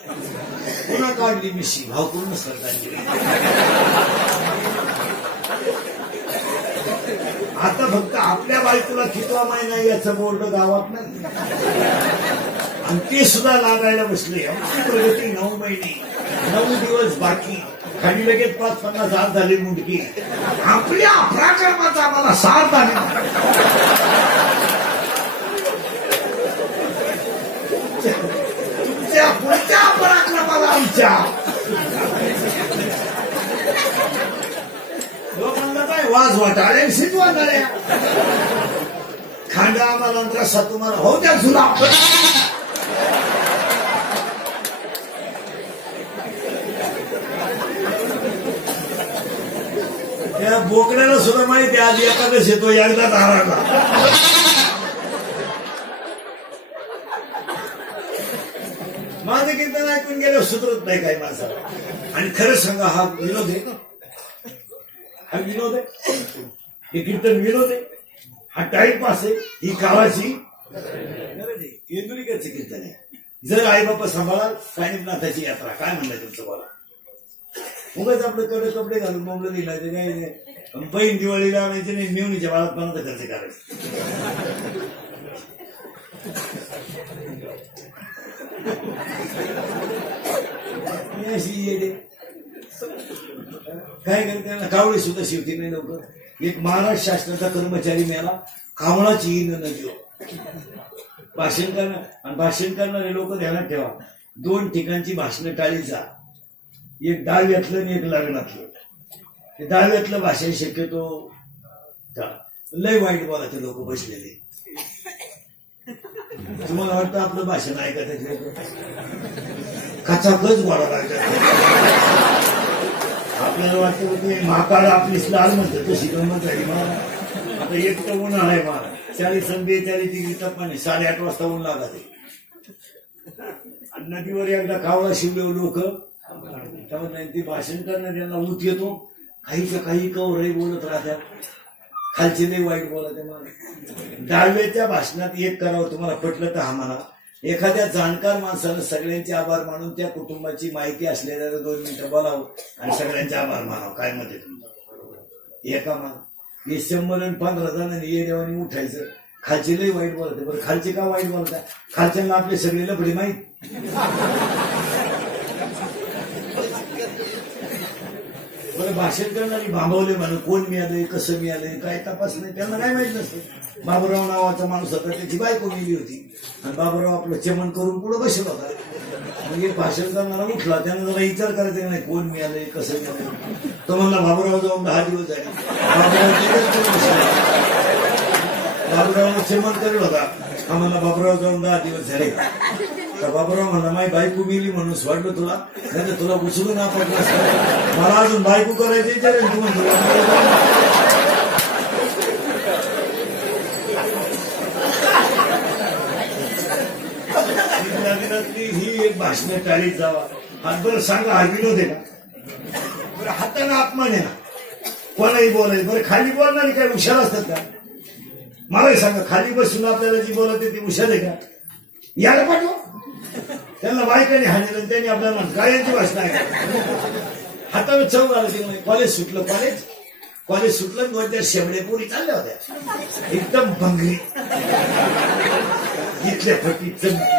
पुन्हा काढली मिशी. भावपूर्ण श्रद्धांजली. आता फक्त आपल्या बायकोला कितवा महिना याचं बोर्ड गावात नाही. आणि ते सुद्धा लागायला बसले. आमची प्रगती 9 महिने 9 दिवस बाकी. खाली लगेच 5-50 हात झाली मुंडकी. आपल्या पराक्रमाचा आम्हाला साथ आली. तुमच्या पुढच्या पराक्रमाला आमच्या. लोकांना काय वाज वाटाळे शिजवाणाऱ्या. खांडा आम्हाला रस्सा तुम्हाला हो द्या जुला. त्या बोकड्याला सुद्धा माहिती आज एखादं येतो एकदा दाराला. माझं कीर्तन ऐकून गेलं सुधरत नाही काही माणसाला. आणि खरं सांगा हा विनोद आहे ना. हा विनोद आहे. हे कीर्तन विनोद आहे. हा टाइमपास आहे. ही काळाची इंदुरीकरचं कीर्तन आहे. जर आई बापा सांभाळा. साईनाथाची यात्रा काय म्हणलं तुमचं बोला. उगाच आपलं कडे कपडे घालून बोंबलं दिलायचे काही नाही. बहीण दिवाळीला आणायचे नाही, मेवणीच्या बाळातपणाचा खर्च करायचं. अशी येडे काय करते, कावळे सुद्धा शिवती नाही लवकर. एक महाराष्ट्र शासनाचा कर्मचारी मिळाला, कावळाची इन नदी भाषण करणार. आणि भाषण करणारे लोक ध्यानात ठेवा, 2 ठिकाणची भाषणं टाळी जा. एक दहाव्यातलं आणि एक लग्नातलं. ते दहाव्यातलं भाषण शक्यतो लय वाईट बोलायचे लोक बसलेले. तुम्हाला वाटतं आपलं भाषण ऐकत कचाकच गोडा लागतात. आपल्याला वाटतं की महाकाळ आपलीच लाल म्हणतात तशी गंमत झाली मला. आता एक तर उन्हाळा आहे मला, 40 आणि 42 डिग्री तापमान, 8:30 वाजता ऊन लागत. नदीवर एकदा कावळा शिवले लोक, ती भाषण करणार त्यांना ऊत येतो. काही कवरही बोलत राहतात, खालचे नाही वाईट बोलत आहे मला. दहाव्याच्या भाषणात एक करावं, तुम्हाला पटलं तर हा म्हणा. एखाद्या जाणकार माणसानं सगळ्यांचे आभार मानून त्या कुटुंबाची माहिती असलेल्या 2 मिनिटं बोलावं आणि सगळ्यांचे आभार मानावं. काय मत आहे तुमचं? एका मान हे 100 आणि 15 जणांनी ये देवानी उठायचं. खालचे लई वाईट बोलत आहे. बरं खालचे का वाईट बोलत आहे? खालच्यांना आपले सगळे लफडे माहीत. बरं भाषण करणारी भांबवले म्हणून कोण मिळालंय, कसं मिळालंय, काय तपास नाही, त्यांना काय माहित नसतं. बाबूराव नावाचा माणूस होता, त्याची बायको मिली होती आणि बाबूराव आपलं चमन करून पुढे बसला होता. म्हणजे भाषण करणारा उठला, त्यानं जरा विचार करायचा नाही कोण मिळालंय, कसं मिळालंय. तो म्हणला बाबूराव जाऊन 10 दिवस झाले. बाबूराव चमन करत होता, हा म्हणला बाबूराव जाऊन 10 दिवस झाले. तर बाबूराव म्हणला माई बायको मिली म्हणून सोडलं तुला, नाही तर तुला उचलून आपण मला अजून बायको करायची तू म्हणतो. ही एक भाषण टाळी जावा. आणि बरं सांगा, हा विनोद आहे का? बरं हाताने अपमान आहे ना, कोणाही बोलायचं. बरं खाली बोलणारी काय हुशार असतात का? मलाही सांगा, खाली बसून आपल्याला जी बोलत ती हुशार आहे का? याला पाठवा. त्यांना बायकाने हाणलं, त्यांनी आपल्याला काय यांची भाषण आहे. हाताने चव घालायची. कॉलेज सुटलं, कॉलेज सुटलं, 2-4 शेवडे पोरी चालल्या होत्या एकदम भंगरी, इथल्या फटी चमकी,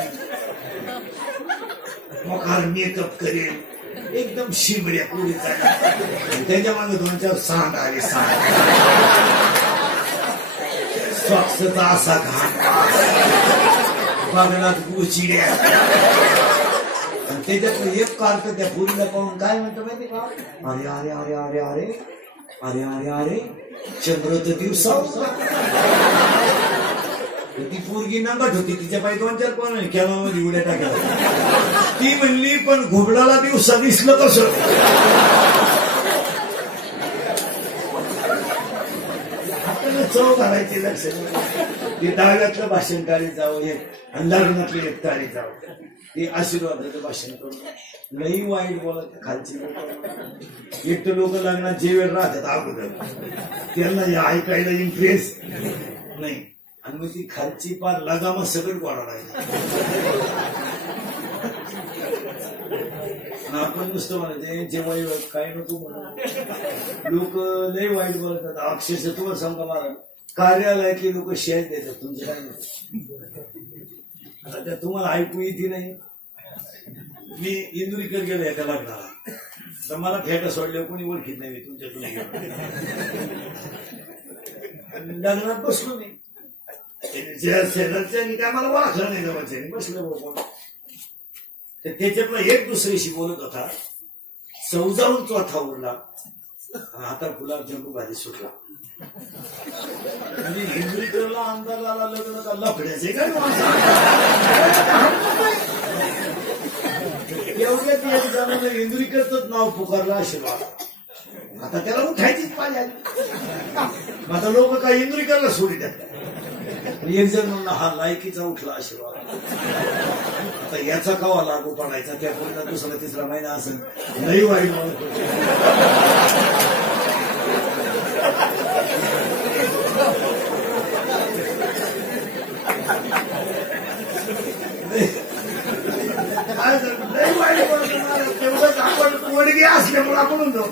मकार मेकअप करेल, एकदम शिमड्या पोरी चालल्या. त्याच्या मागे 2-4 सांड आले. स्वच्छता असा घाट बागनात गुचिड्या. आणि त्याच्यातलं एक कार्ट त्या पोरीला पाहून काय म्हणतो माहिती का? अरे अरे अरे अरे अरे अरे अरे अरे चंद्रच दिवसा. ती पोरगी नंगट होती, तिच्या पायी 2-4 कोण कॅनॉलमध्ये उड्या टाकल्या. ती म्हणली पण घोबडाला दिवसा दिसलं कसं? आपल्याला चव घालायची. लक्ष ते डाव्यातलं भाषण टाळी जावं, हे लग्नातलं एक टाळी जावं. ते आशीर्वादाचं भाषण करून लई वाईट बोलत खालची लोक. एक तर लोक लग्नात जे वेळ राहतात अगोदर त्यांना ऐकायला इंटरेस्ट नाही, आणि मग ती खालची पार लगामच सगळं गोळा राहिली. आपण नुसतं म्हणायचं जेव्हा काय नको म्हणून. लोक लय वाईट बोलतात. अक्षरशः तुम्हाला सांगा मला, कार्यालयातले लोक शेअर देतात तुमचे काय नाही. आता तुम्हाला ऐकू येते नाही. मी इंदुरीकर गेलो एका लग्नाला, तर मला फेटा सोडल्यावर कोणी ओळखीत नाही तुमच्यातून. लग्नात बसलो नाही, शेजारच्यानी काय मला ओळखलं नाही, जवळच्यानी बसलं कोण. तर त्याच्यातला एक दुसरीशी बोलत होता. सौजावून चौथा उरला, आता गुलाबजामू भाजी सुटला. म्हणजे इंदुरीकरला अंदाजाला लग्न लफड्याचे काय एवढ्यात एक जणांना इंदुरीकरच नाव पुकारलं आशीर्वाद. आता त्याला उठायचीच पाहिजे. आता लोक काय इंदुरीकरला सोडी देतात. एक जण म्हणला हा लायकीचा उठला आशीर्वाद. आता याचा कावा लागू पडायचा, त्या पुढचा 2-3 महिना असेल. लई वाईट म्हणत तेवढंच आपण पोडगी असली असल्यामुळे आपण म्हणतो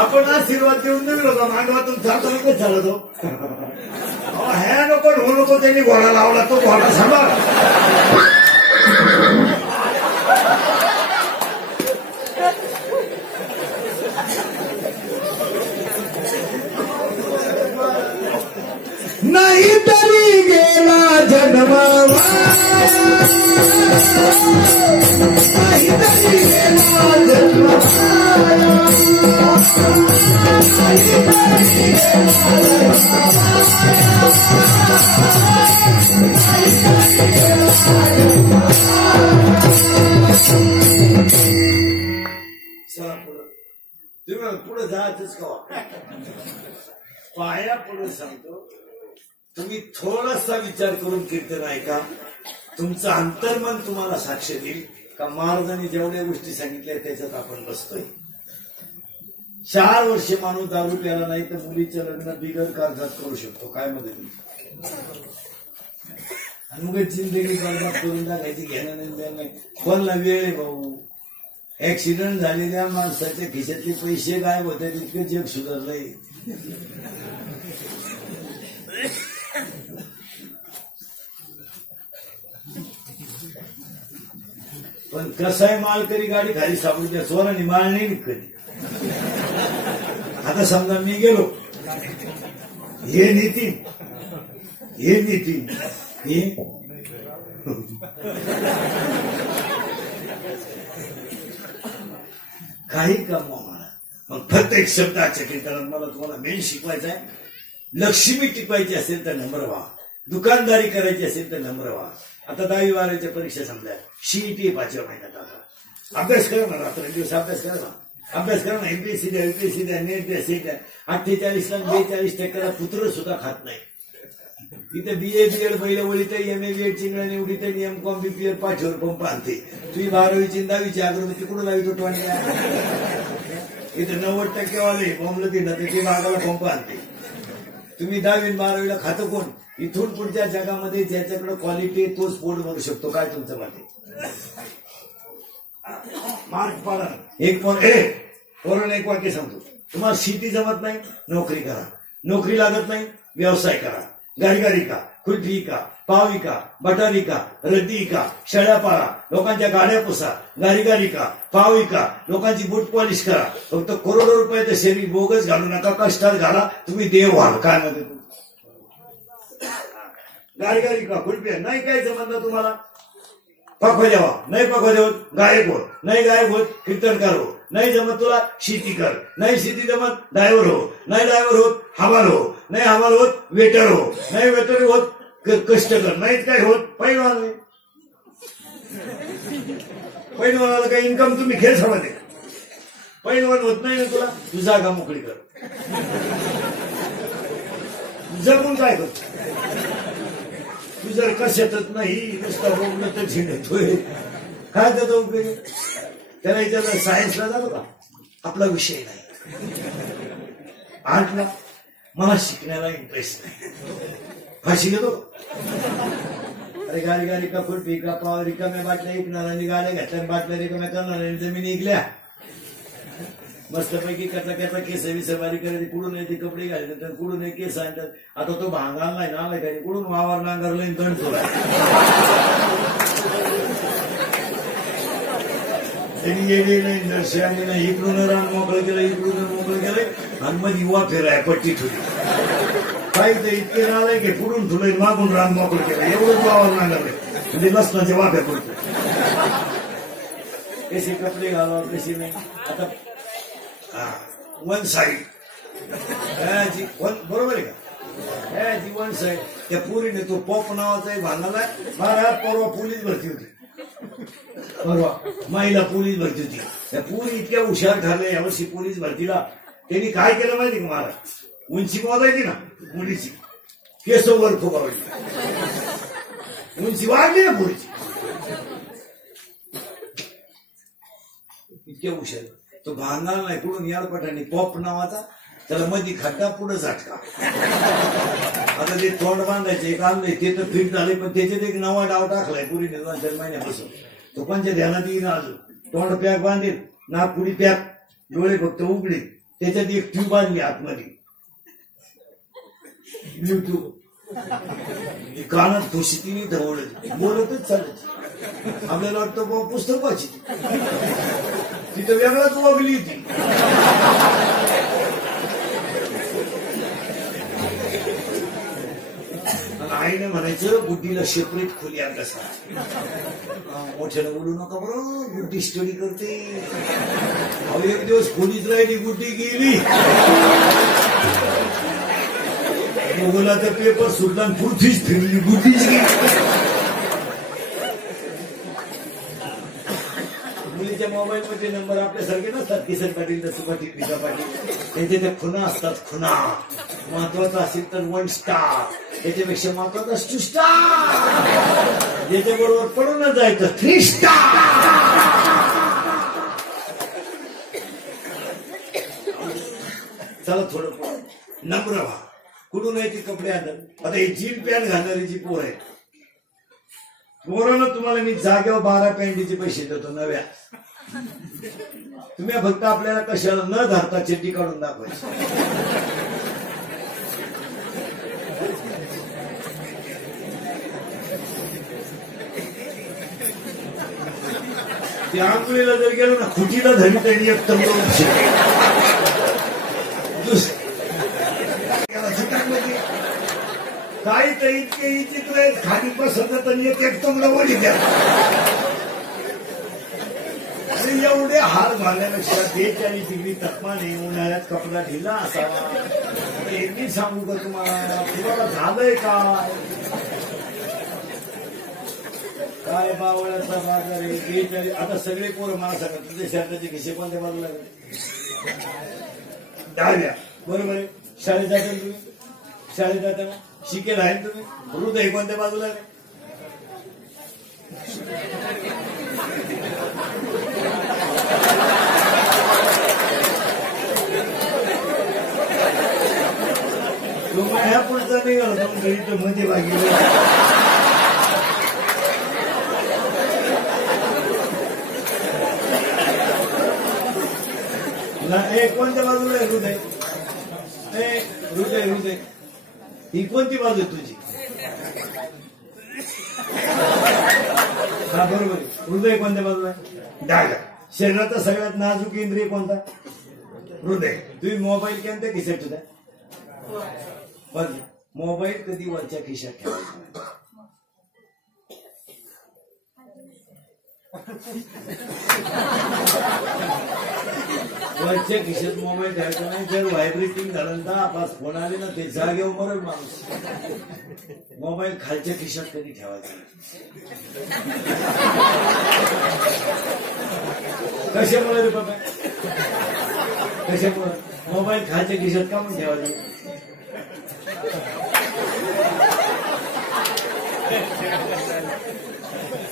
आपण आशीर्वाद देऊन नवीन होता मांडवातून जातो नको झाला तो ह्या नको ढो नको त्यांनी घोडा लावला तो घोडा सांभाळ नाही तरी गेला जन्मावा नाही तरी गेला जन्मावा चला पुढं तुम्ही पुढे जायचंच का पाया पुढे सांगतो तुम्ही थोडासा विचार करून कीर्तन ऐका तुमचं अंतर्मन तुम्हाला साक्ष देईल का महाराजांनी जेवढ्या गोष्टी सांगितल्या त्याच्यात आपण बसतोय 4 वर्षे माणूस दारू प्याला नाही तर मुलीचं लग्न बिगर कर्जात करू शकतो काय मध्ये आणि मग जिंदगी बरबाद करून टाकायची घेणं नाही कोणला वेळ आहे भाऊ ऍक्सिडेंट झालेल्या माणसाच्या खिशातले पैसे गायब होते तितके जग सुधारलंय पण कसाय मालकरी गाडी खाली सापडू त्या चोरांनी माल नाही कधी आता समजा मी गेलो हे नितीन हे काही कमवा मला मग प्रत्येक शब्दाच्या कीर्तनात मला तुम्हाला मेन शिकवायचं आहे लक्ष्मी टिकवायची असेल तर नम्र व्हा दुकानदारी करायची असेल तर नम्र व्हा आता 10वी 12वीच्या परीक्षा समजा CET 5व्या महिन्यात आता अभ्यास करा ना रात्र दिवस अभ्यास करा ना अभ्यास करा ना MPSC द्या UPSC द्या नेट द्या सेट द्या 48 ला 42% पुत्र सुद्धा खात नाही इथे BA BEd पहिल्या ओळीत MA BEd चिंगळा निवडीत MCOM BPR पाठीवर पंप आणते तुम्ही 12वी 10वीची अग्रगती कुठून लावी तो इथे 90% वाले बॉम्बला दिला ते मागाला पंप आणते तुम्ही 10वी 12वीला खातं कोण इथून पुढच्या जगामध्ये ज्याच्याकडे क्वालिटी तोच पोट भरू शकतो काय तुमचं माहिती मार्क पाडा एक पोरांना एक वाक्य सांगतो तुम्हाला शेती जमत नाही नोकरी करा नोकरी लागत नाही व्यवसाय करा गारगारी का कुल्फी का पावी का बटारी का रद्दी का शेळ्या पाळा लोकांच्या गाड्या पुसा गारीगारी का पावी का लोकांची बूट पॉलिश करा फक्त करोडो रुपयाचं शरीर बोगस घालू नका कष्टात घाला तुम्ही देव व्हाल काय मध्ये गारीगारी का कुल्फी नाही काय जमत तुम्हाला पखवा द्यावा नाही पखवा देवत गायक होत नाही गायक होत कीर्तनकार हो नाही जमत तुला शेती कर नाही शेती जमत ड्रायव्हर हो नाही ड्रायव्हर होत हवाल हो नाही हवाल होत वेटर हो नाही वेटर होत कष्ट कर नाहीत काय होत पैलवान पैलवानाला काही इन्कम तुम्ही खेळ समजते पैलवान होत नाही ना तुला तू जागा मोकळी कर जगून काय करतो तू जर कशातच नाही नुसता बोलणं तर झिंडतोय काय त्याचा उपयोग त्याला विचारलं सायन्सला झालं का आपला विषय नाही आर्टला मला शिकण्याला इंटरेस्ट नाही फाशी घेतो अरे गाडी गाडी का खुर्पी का पाव रिकाम्या बाटल्या ऐकणाऱ्यांनी गाड्या घेतल्या बाटल्या रिकाम्या करणाऱ्यांनी जमिनी ऐकल्या मस्तपैकी करता करता केस विसरवारी करायची कुठून येते कपडे घालतात कुठून केस आणतात आता तो भांगाल नाही ना काय कुठून वावर नांगरला तणतो त्यांनी गेले नाही दर्शनाने नाही इकडून रान मोकळं केलं इकडून मोकळं केलंय आणि मग युवा फेराय पट्टी ठेवली काही तर इतके नालाय की पुढून ठुलंय मागून रान मोकळं केलं एवढंच वावर नांगरलंय म्हणजे लसणाचे वाफ्या पडतो कसे कपडे घालावं कशी नाही आता वन साईड बरोबर आहे का वन साईड त्या पुरीने तो पॉप नावाचा एक भांडला मला परवा पोलीस भरती होती परवा महिला पोलीस भरती होती त्या पुरी इतक्या हुशार ठरल्या यावर्षी पोलीस भरतीला त्यांनी काय केलं माहिती का मला उंची मोजायची ना मुलीची केस वर फुगावली उंची वाढली ना पुरीची इतक्या हुशार तो भांगाल नाही कुठून याडपटाने पॉप नावाचा त्याला मध्ये खड्डा पुढे झटका आता ते तोंड बांधायचे एक आणलंय ते तर फिट झाले पण त्याच्यात एक नवा डाव टाकलाय पुरी 2-4 महिन्यापासून तुपांच्या ध्यानात येईन अजून तोंड पॅक बांधेल नागपुडी पॅक डोळे फक्त उघडे त्याच्यात एक ट्यूब आणली आतमध्ये ब्ल्यूटूथ कानात खुशीतीने धवळत बोलतच चालत आपल्याला वाटतं बाबा पुस्तक वाची तिथं वेगळाच वागली ती आईने म्हणायचं बुद्धीला सेपरेट खोली अभ्यासा मोठ्यानं बोलू नका बरं बुद्धी स्टडी करते एक दिवस खोलीच राहिली बुद्धी गेली भूगोलाचा पेपर सुटला पृथ्वीच फिरली बुद्धीच गेली मुलीच्या मोबाईल मध्ये नंबर आपल्यासारखे नसतात किसन पाटील दसू पाटील पिता पाटील त्यांचे त्या खुना असतात खुना महत्वाचं असेल तर 1 स्टार त्याच्यापेक्षा महत्वाचा 2 स्टार याच्याबरोबर पडूनच जायचं 3 स्टार चला थोडं नम्र व्हा कुठून आहे ती कपडे आणत आता ही जीन पॅन्ट घालणारी जी पोर आहे पोरानं तुम्हाला मी जागेवर 12 पॅन्टीचे पैसे देतो नव्या तुम्ही फक्त आपल्याला कशाला न धरता चेटी काढून दाखवायची त्या आंघोळीला जर गेलो ना खुटीला धरी त्यांनी एक तंत्र काही तर इतके विचित्र आहेत खाली पसंत त्यांनी एक तंगड वळी द्या एवढे हार घालण्यापेक्षा 42 डिग्री तापमान आहे उन्हाळ्यात कपडा ढिला असावा एकही सांगू का तुम्हाला झालंय काय बावळ्याचा बाजार आहे आता सगळे पोरं मला सांगा तुझे शर्टाचे खिसे कोणत्या बाजूला डाव्या बरोबर आहे शाळेत जाता तुम्ही शाळेत जाताना शिकेल आहे तुम्ही हृदय कोणत्या बाजूला ह्या पुढचा नाही घरी तर मध्ये बागी कोणत्या बाजूला आहे हृदय हृदय हृदय ही कोणती बाजू आहे तुझी हा बरोबर हृदय कोणत्या बाजूला आहे डाव्या शरीराचा सगळ्यात नाजूक इंद्रिय कोणता हृदय तुम्ही मोबाईल कोणत्या खिशात ठेवता पण मोबाईल कधी वरच्या खिशात ठेवायचा वरच्या खिशात मोबाईल ठेवायचा नाही जर व्हायब्रेटिंग झालं तर आपण फोन आले ना ते जागेवर मरल माणूस मोबाईल खालच्या खिशात कधी ठेवायचा कशामुळे रे बाबा कशामुळे मोबाईल खालच्या खिशात का म्हणून ठेवायचा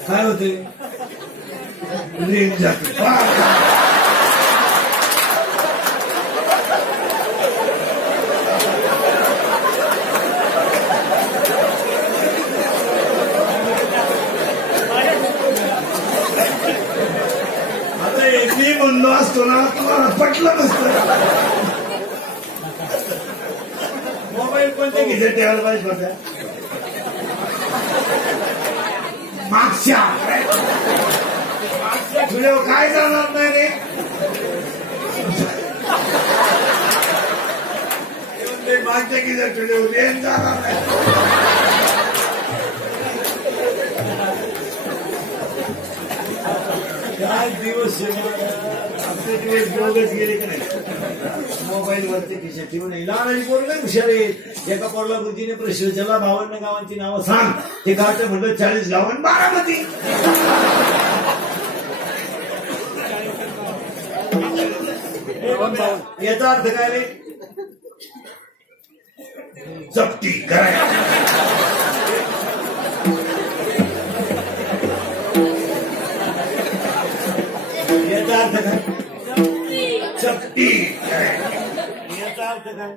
काय होते रेंज जाते आता एकही म्हणलो असतो ना तुम्हाला पटलं नसतं मोबाईल कोणत्या घ्यायचे ठेवायला पाहिजे होत्या मागच्या तुझ्यावर काय जाणार नाही रे मागच्या की जर तुझ्या रेंज जाणार नाही काय दिवस आमचे दिवस दोघच गेले की नाही मोबाईल वरती खिशात ठेवून नाही लहान आणि पोरं नाही हुशार आहेत एका पोरला बुद्धीने प्रश्न विचारला 52 गावांची नावं सांग ते गावचं म्हणलं 40 गावां बारामती याचा अर्थ काय रे जप्ती करायला याचा अर्थ काय जप्ती याचा अर्थ काय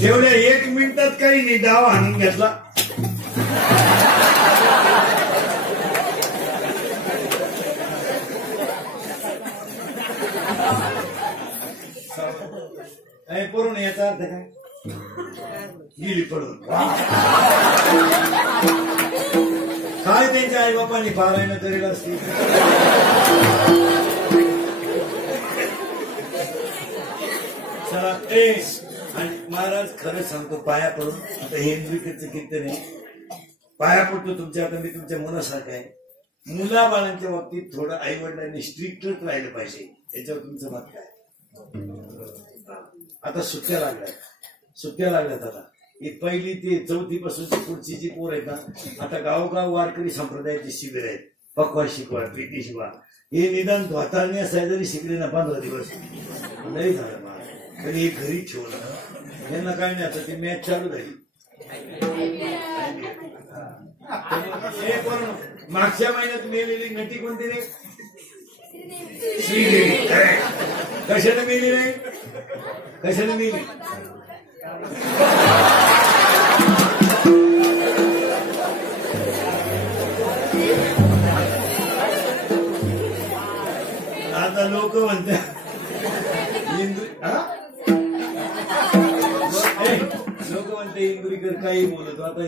तेवढ्या 1 मिनिटात काही नाही डाव आणून घेतला. पडून याचा अर्थ काय? गेली पडून. काय त्यांच्या आई बापांनी पारायण करेल असते. चला आणि महाराज खरं सांगतो पाया पडून आता हे इंद्रिकेचं कीर्तन आहे. पाया पडतो तुमच्या. आता मी तुमच्या मुलासारखं आहे. मुलाबाळांच्या बाबतीत थोडं आई वडिलांनी स्ट्रिक्टच राहिलं पाहिजे. त्याच्यावर तुमचं मत काय? आता सुट्ट्या लागल्यात आता. ही 1ली ते 4थी पासूनची पुढची जी पोर आहेत ना, आता गावोगाव वारकरी संप्रदायाचे शिबिर आहेत. पक्वा शिकवा, पीटी शिकवा. हे निदान धोतारणे असाय जरी शिकले ना 15 दिवस नाही झालं मला, पण हे घरी ठेवलं. यांना काय नाही. आता ती मॅच चालू झाली. मागच्या महिन्यात मेलेली नटी कोणती रे? श्रीदेवी. कशाने मेली नाही? कशाने मेली? आता लोक म्हणतात लोक म्हणते इंदुरीकर काही बोलतो. आता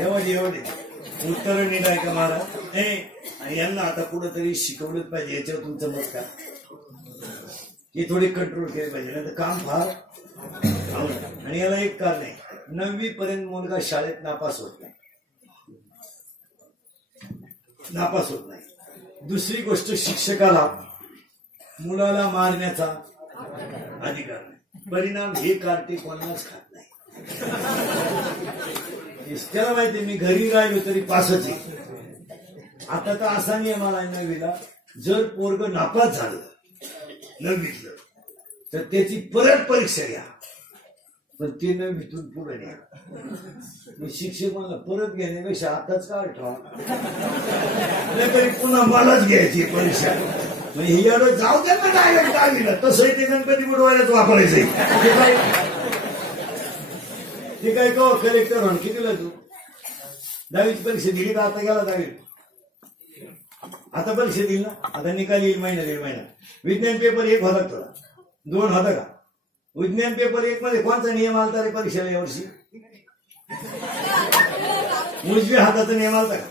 एवढे उत्तर निघाय का महाराज? यांना आता कुठंतरी शिकवलंच पाहिजे. याच्यावर तुमचं मत काय? हे थोडे कंट्रोल केले पाहिजे. नाही तर काम फार आवडतं. आणि याला एक कारण आहे, 9वी पर्यंत मुलगा शाळेत नापास होत नाही. दुसरी गोष्ट, शिक्षकाला मुलाला मारण्याचा अधिकार नाही. परिणाम हे कार्टे कोणालाच खात नाही. त्याला माहिती मी घरी राहिलो तरी पासच आहे. आता तर असा नियम आला 9वीला, जर पोरग नापास झालं 9वीतलं तर त्याची परत परीक्षा घ्या, पण ते 9वीतून पुढे न्या. शिक्षक मला परत घेण्यापेक्षा आताच का ठेवा, तरी पुन्हा मलाच घ्यायची परीक्षा. म्हणजे ही एवढं जाऊ द्या ना डायरेक्ट 10वीला. तसंही ते गणपती बुडवायलाच वापरायचंय. ते काय कहो कलेक्टर म्हणून कितीला तू 10वीची परीक्षा दिली का? आता गेला 10वी. आता परीक्षा दिली ना, आता निकाल येईल महिना 1.5 महिना. विज्ञान पेपर 1 होता तुला, 2 होता का? विज्ञान पेपर 1 मध्ये कोणता नियम आलता रे परीक्षेला यावर्षी? उजव्या हाताचा नियम आलता का?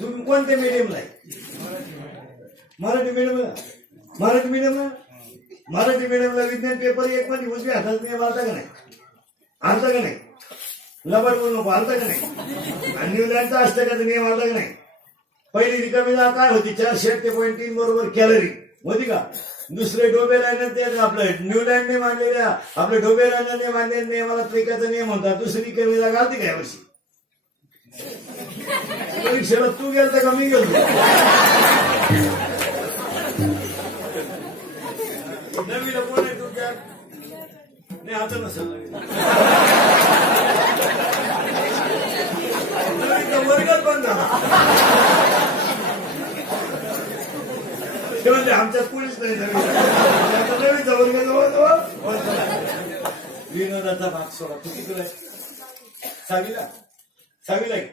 तुम्ही कोणत्या मीडियमला आहे? मराठी मीडियमला विज्ञान पेपर 1 मध्ये उजव्या हाताचा नियम आलता का नाही? आलता का नाही? लबाड बोलू नको. आलता का नाही? आणि न्यूलँडचा असतं नियम आलता का नाही? पहिली रिकामी जागा काय होती? 438.3 बरोबर कॅलरी होती का? दुसरे डोबे लाईनर आपलं न्यूलँडने मांडलेल्या आपल्या डोबे लाईनरने मांडलेल्या नियमाला त्रिकाचा नियम होता. दुसरी कमी जागा आलती का यावर्षी? परीक्षेला तू गेलता का मी गेलतो? नवीला कोण आहे तुमच्या? नाही आता नसेल नवीनचा वर्गच बंद झाला. ते म्हणजे आमच्यात कोणीच नाही नवीनचा वर्ग जवळजवळ. विनोदाचा भाग सोडा. तू किती आहे? 6वीला आहे.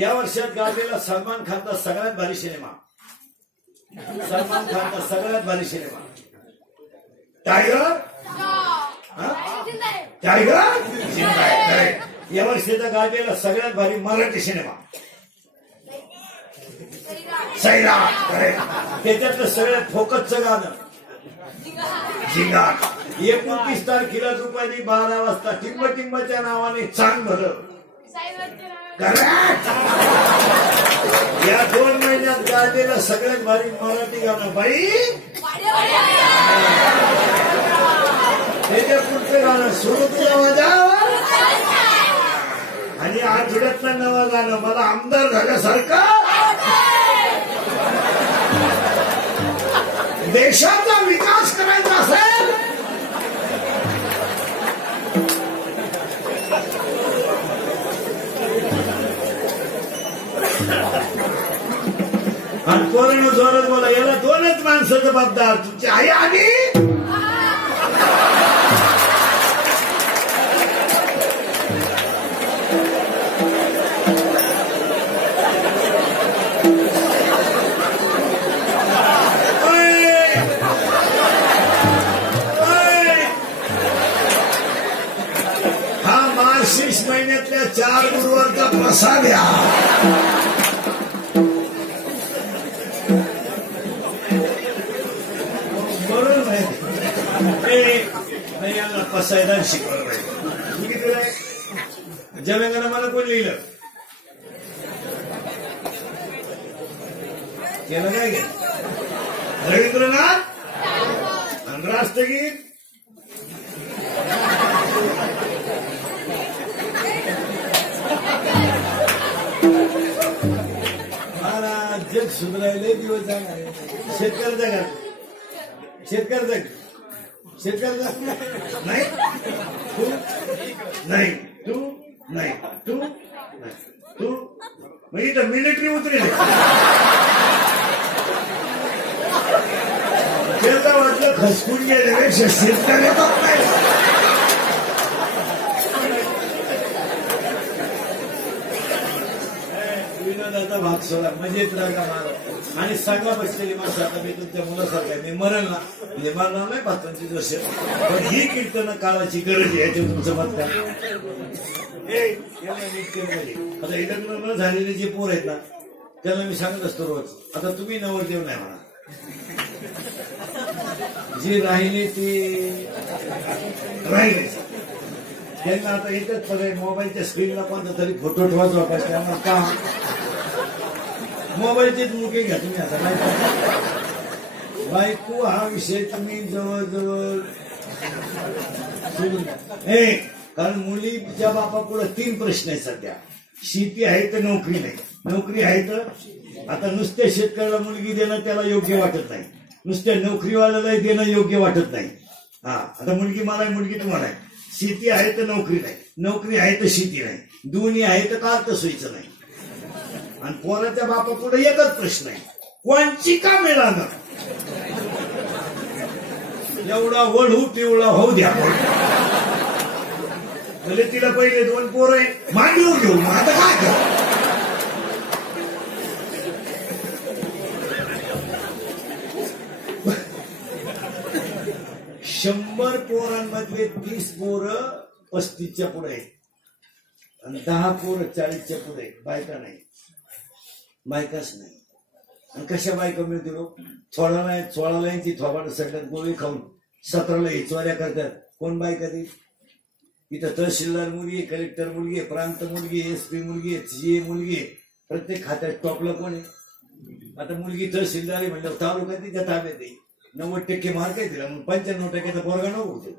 या वर्षात गाजलेला सलमान खानचा सगळ्यात भारी सिनेमा टायगर जिंदाय. या वर्षीचा गाजलेला सगळ्यात भारी मराठी सिनेमा सैराट. त्याच्यातलं सगळ्यात फोकसचं गाणं झिंगाट. 29 तारखेला दुपारी 12 वाजता टिंबटिंबच्या नावाने चांग भरलं. या 2 महिन्यात गाजलेलं सगळ्यात भारी मराठी गाणं बाई. त्याच्या पुढचं गाणं सुरू तुला माझ्या. आणि आठवड्यातलं नवं गाणं मला आमदार झाल्यासारखं. देशाचा विकास करायचा असेल आणि कोरोना जोरात बोला. याला 2च माणसं जबाबदार, तुमची आई आणि हा मार्गशीर्ष महिन्यातल्या 4 गुरुवारचा प्रसाद घ्या. बरोबर नाही यांना पसायदान शिकवलं पाहिजे. जमेंगाला मला कोण लिहिलं केलं काय घे रवींद्रनाथ आणि राष्ट्रगीत. महाराज जग सुधारायले दिवस जाणार. शेतकरी जगात शेतकरी जग शेतकरी जग नाही तू नाही तू नाही तू नाही तू मग इथं मिलिटरी उतरेल. त्याला वाटलं खसकून गेल्यापेक्षा शेतकरी येतात नाही. विनोदाचा भाग सोडा मजेत रागा मारा आणि सांगा बसलेली माणसं. आता मी तुमच्या मुलासारखा मी मरण ना म्हणजे मरणार नाही 25 वर्ष, पण ही कीर्तन काळाची गरज आहे. याच्यावर तुमचं मत काय. आता इथं झालेले जे पोर आहेत ना त्याला मी सांगत असतो रोज. आता तुम्ही नवरदेव नाही म्हणा, जे राहिले ते राहिले. त्यांना आता एकच पर्याय, मोबाईलच्या स्क्रीनला कोणता तरी फोटो ठेवायचा होता. त्यांना का मोबाईलचेच मुके घ्या तुम्ही. आता बायको हा विषय तुम्ही जवळजवळ कारण मुलीच्या बापापुढे 3 प्रश्न आहेत सध्या. शेती आहे तर नोकरी नाही, नोकरी आहे तर आता नुसत्या शेतकऱ्याला मुलगी देणं त्याला योग्य वाटत नाही, नुसत्या नोकरीवाल्याला देणं योग्य वाटत नाही. हा आता मुलगी मला आहे, मुलगी तुम्हाला आहे. शेती आहे तर नोकरी नाही, नोकरी आहे तर शेती नाही, दोन्ही आहे तर का तर सोयीचं नाही. आणि पोराच्या बापापुढे एकच प्रश्न आहे, कोणची का मिळालं. एवढा वढू पिवळा होऊ द्या. म्हणजे तिला पहिले 2 पोरं आहे मांडीवर घेऊ. आता काय कर 100 पोरांमधले 30 पोरं 35च्या पुढे आहेत आणि 10 पोरं 40च्या पुढे आहेत. बायका नाही, बायकाच नाही. आणि कशा बायका मिळतील? 16 लाईनची थोबाड सगळ्यात गोळी खाऊन 17ला ही चोऱ्या करतात. कोण बायका ती? इथं तहसीलदार मुलगी आहे, कलेक्टर मुलगी आहे, प्रांत मुलगी आहे, SP मुलगी आहे, CA मुलगी आहे. प्रत्येक खात्यात टॉपला कोण आहे? आता मुलगी तहसीलदार आहे म्हणजे तालुका तिच्या ताब्यात आहे. 90% मार्क आहे तिला, मग 95% पोरगा नको होते.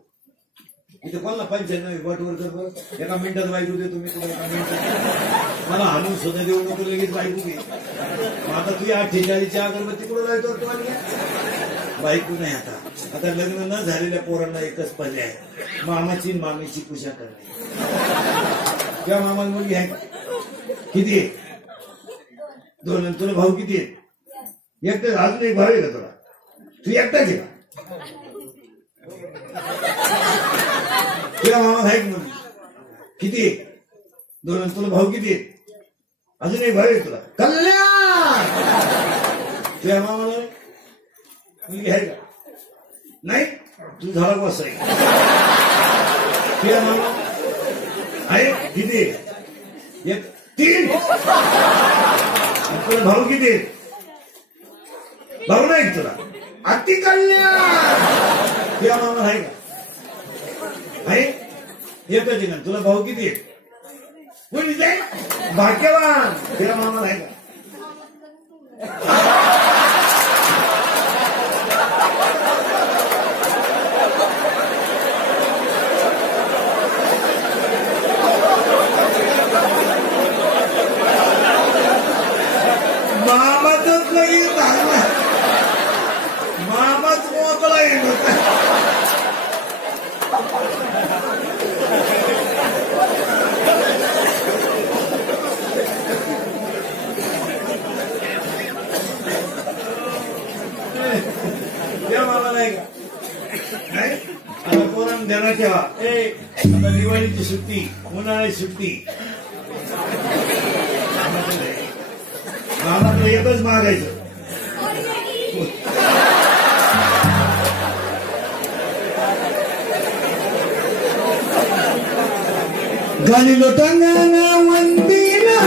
इथे कोणाला 95 बटवर तर एका मिनिटात बायको देतो मी तुला. एका मिनिटात मला हाणून सुद्धा देऊ नको, लगेच बायको घे. आता तुझी 48च्या अगरबत्ती कुठं लावतो तुम्हाला? बायको नाही. आता लग्न न झालेल्या पोरांना एकच पर्याय, मामाची मामीची पूजा करणे. किंवा मामाला मुलगी आहे किती आहे? 2. तुला भाऊ किती आहे? एकटाच. अजून एक भाऊ आहे का तुला? तू एकटाच आहे का? तुला मामा आहे मुलगी किती आहे? 2. तुला भाऊ किती आहे? अजून एक भाऊ आहे तुला? कल्याण. तुझ्या मामाला मुलगी आहे का? नाही. तू झाला बस आहे. तुझ्या मामा आहे किती? 3. तुला भाऊ किती आहे? भाऊ नाही तुला? अति कल्याण. तुझ्या मामा आहे का? आहे. एकच आहे ना. तुला भाऊ किती आहे? कोणी जाईल? भाग्यवान. तुझ्या मामा आहे का? मामाच लगेच धारला, मामाच मोकळा येईल मामा नाही का? नाही आता पोरांना ध्यानात ठेवा. आता दिवाळीची सुट्टी, उन्हाळ्याची सुट्टी, मामाला एकच मागायचं, गाणी लोटांगणा वंदीला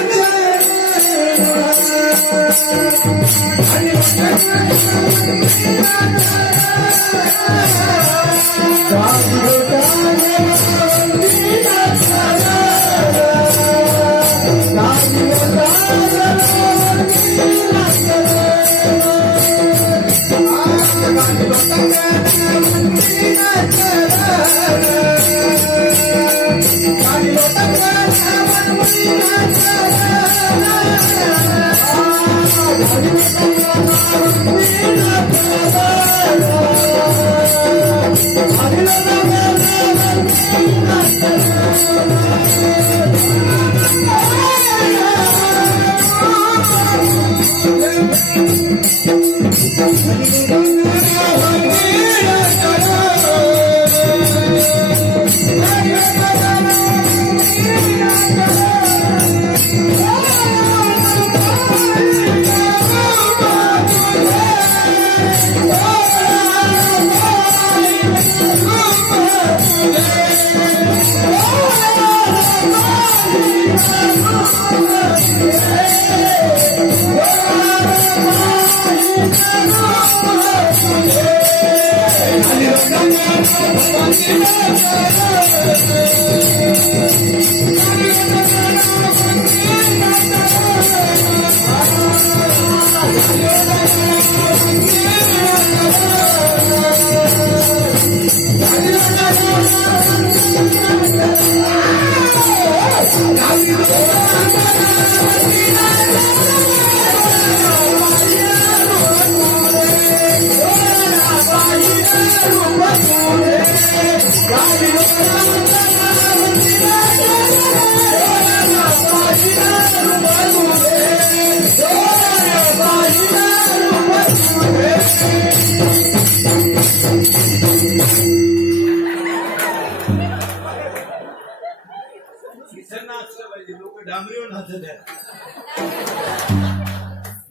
लोक डांबरीवर नाचत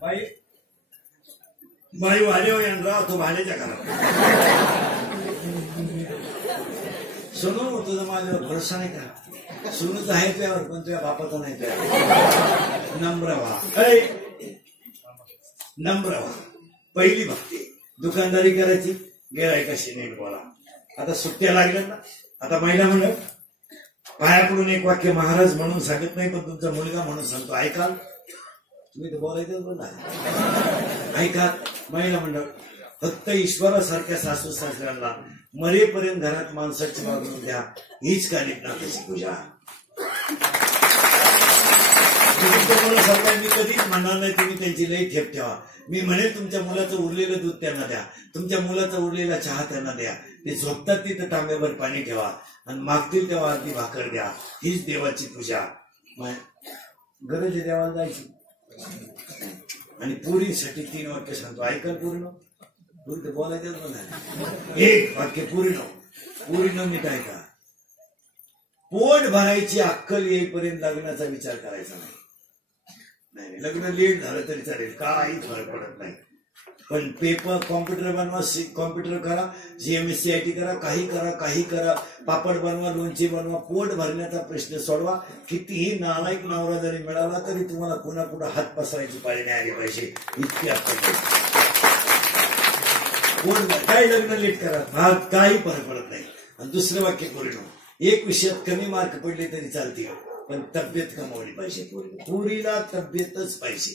बाई बाई वाढेव यांना तो भाड्याच्या घरात सोनू तुझा माझ्यावर भरोसा नाही का? सोनूच आहे त्यावर पण तुझ्या बापाचा नाही त्यावर. नम्र व्हा, नम्र व्हा. पहिली भक्ती दुकानदारी करायची, गिरायकाशी नीट बोला. आता सुट्ट्या लागल्या ना, आता महिला मंडळ पाया पडून एक वाक्य महाराज म्हणून सांगत नाही, पण तुमचा मुलगा म्हणून सांगतो. ऐकाल तुम्ही तर बोलायचं बोला. ऐका महिला मंडळ, फक्त ईश्वरासारख्या सासू सासऱ्यांना मरेपर्यंत घरात माणसाची वागणूक द्या, हीच कालिकनाथाची पूजा. मी कधीच म्हणणार नाही तुम्ही त्यांची लई ठेप ठेवा. मी म्हणेल तुमच्या मुलाचं उरलेलं दूध त्यांना द्या, तुमच्या मुलाचा उरलेला चहा त्यांना द्या. ते झोपतात तिथं तांब्याभर पाणी ठेवा आणि मागतील तेव्हा अर्धी भाकर द्या. हीच देवाची पूजा. गरज आहे देवाला जायची. आणि पुरीसाठी 3 वाक्य सांगतो, ऐकाल पूर्ण पुरी तर बोलायचं नाही. एक वाक्य पूर्ण नीट ऐका. पोट भरायची अक्कल येईपर्यंत लग्नाचा विचार करायचा नाही. लग्न लेट झालं तरी चालेल, काही फरक पडत नाही. पण पेपर कॉम्प्युटर बनवा, कॉम्प्युटर करा, GMSCIT करा, काही करा, पापड बनवा, लोणची बनवा, पोट भरण्याचा प्रश्न सोडवा. कितीही नालायक नवरा जरी मिळाला तरी तुम्हाला पुन्हा पुढे हात पसरायची पाळी नाही आली पाहिजे, इतकी अक्कल. पोट काही लग्न लेट करा, काही फरक पडत नाही. आणि दुसरं वाक्य पूर्ण, एक विषयात कमी मार्क पडले तरी चालतील, पण तब्येत कमावली पाहिजे. पुरीला तब्येतच पाहिजे.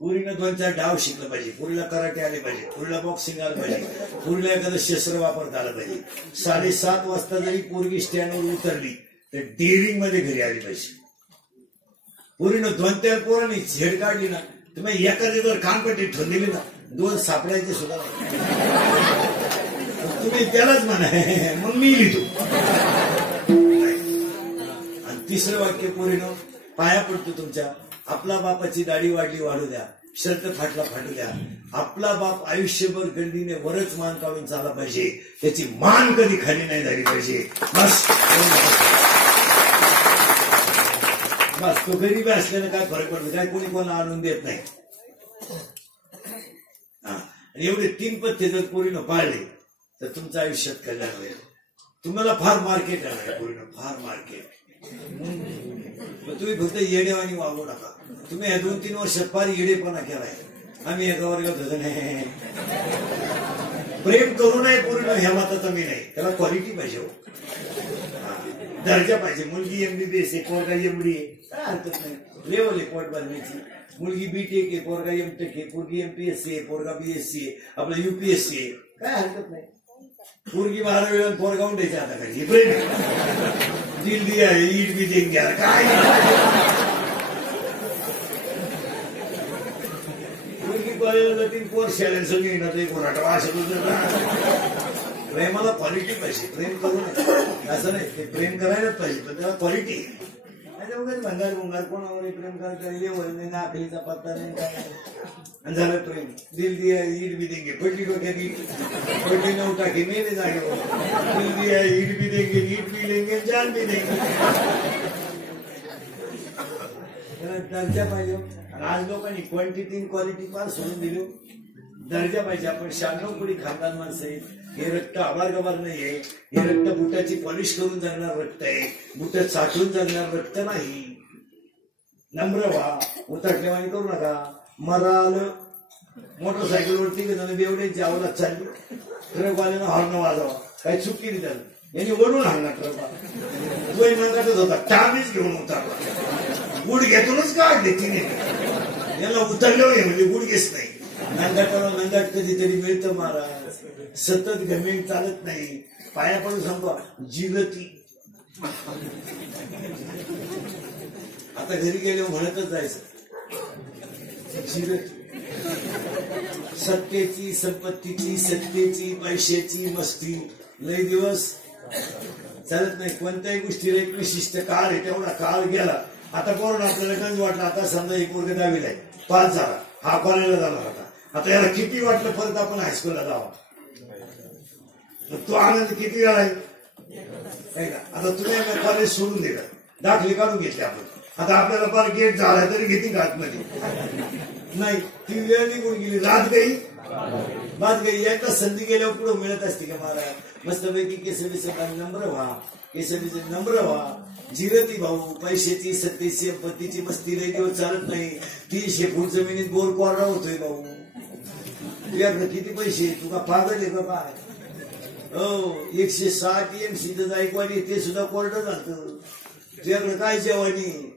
पुरीनं 2-4 डाव शिकलं पाहिजे, पुरीला कराटे आले पाहिजे, पुरीला बॉक्सिंग आलं पाहिजे, पुरीला एखादं शस्त्र वापरता आलं पाहिजे. 7:30 वाजता जरी पोरगी स्टँडवर उतरली तर डेअरिंग मध्ये घरी आली पाहिजे. पुरीनं 2-4 पोरांनी झेड काढली ना, तुम्ही एखादी जर कानपट्टी ठेवून दिली ना, 2 सापडायचे सुद्धा तुम्ही त्यालाच म्हणा मग मी लिहितो. आणि 3रं वाक्य पोरीनं पाया पडतो तुमच्या, आपला बापाची दाढी वाढली वाढू द्या, शर्ट फाटला फाटू द्या, आपला बाप आयुष्यभर गंडीने वरच मान काढून चालला पाहिजे, त्याची मान कधी खाली नाही झाली पाहिजे. बस बस तो गरीबी असल्यानं काय फरक पडतो, काय कोणी कोणाला आणून देत नाही. एवढे 3 पथ्य जर पोरीनं पाळले तर तुमचं आयुष्यात कल्याण होईल. तुम्हाला फार मार्केट आहे पोरीनं, फार मार्केट. तुम्ही फक्त येडेवानी वागू नका. तुम्ही ह्या 2-3 वर्षात फार येडेपणा केलाय. आम्ही एका वर्गात होतो नाही, प्रेम करू नये पोरीनं ह्या मताचा मी नाही. त्याला क्वालिटी पाहिजे, दर्जा पाहिजे. मुलगी MBBS आहे, पोरगा MD आहे, काय हरकत नाही, लेवल आहे पोट भरण्याची. मुलगी BTech आहे, पोरगा MTech आहे, पोरगी MPSC आहे, पोरगा BSc आहे, आपलं UPSC आहे, काय हरकत नाही. पोरगी 12वी पोरगा उंडायचे आता काही प्रेम दिल दिया ईट बी देंगे काय. पोरगी कॉलेजला जातील, पोर शाळेला सगळी ना ते कोणाटा असं. प्रेमाला क्वालिटी पाहिजे, प्रेम करू नये असं नाही, ते प्रेम करायलाच पाहिजे पण त्याला क्वालिटी. भंगार भुंगार कोणावर प्रेम करायचं लेवल नाही, नाकलीचा पत्ता नाही, काय झालं प्रेम. दिल दिया ईट बी देंगे, पडली डोक्यात ईट, पडली 9 टाकी मेरे जागेवर. दिल दिया ईट बी देंगे, ईट बी लेंगे, जान बी देंगे. दर्जा पाहिजे. आज लोकांनी क्वांटिटी क्वालिटी फार सोडून दिली. दर्जा पाहिजे. आपण 96 कोटी खानदान माणसं आहे. हे रक्त आभार गबार नाहीये, हे रक्त बुटाची पॉलिश करून जगणार रक्त आहे, बुट साठवून जगणार रक्त नाही. नम्र व्हा, उतरलेवानी करू नका. मराल मोटरसायकलवरती बेवड्यांची अवलाद चालली, ट्रकवाल्यानं हॉर्न वाजवा, काही चूक केली त्यानं, यांनी वळून हाणला ट्रकवाला. तो नंगाटच होता, टामीच घेऊन उतरला, गुड घेतूनच काढले तिने. याला उतरलं म्हणजे गुड घेत नाही. नंगाटाला नंगाट कधीतरी मिळतं महाराज, सतत घमेंट चालत नाही. पाया पडून सांगतो जिगती. आता घरी गेले म्हणतच जायचं जिगती. सत्तेची, संपत्तीची, सत्तेची, पैशाची मस्ती लय दिवस चालत नाही. कोणत्याही गोष्टीला एक विशिष्ट काळ आहे, तेवढा काळ गेला. आता कोरोना आपल्याला गंज वाटला. आता समजा एक वर्ग 10वीला आहे, पास झाला, हा कॉलेजला जाणार होता. आता याला किती वाटलं परत आपण हायस्कूलला जावा, तो आनंद किती वेळा आहे का. आता तुम्ही कॉलेज सोडून दिलं, दाखले काढून घेतले आपण. आता आपल्याला फार गेट झाला तरी घेते का आतमध्ये नाही. ती वेळ निघून गेली, रात गई बात गई. एकदा संधी गेल्यावर पुढे मिळत असते का महाराज. मस्तपैकी केसरीचे नम्र व्हा, केसरीचे नम्र व्हा. जिरती भाऊ, पैशाची, सत्तेची, संपत्तीची मस्ती लई दिवस चालत नाही. 300 फूट जमिनीत बोर कोरडा होतोय भाऊ. तुझ्याकडे किती पैसे, तुका पागल आहे का काय. हो, 160 EMC जायकवाडी ते सुद्धा कोरडं जातं. तुझ्याकडे काय जेवानी.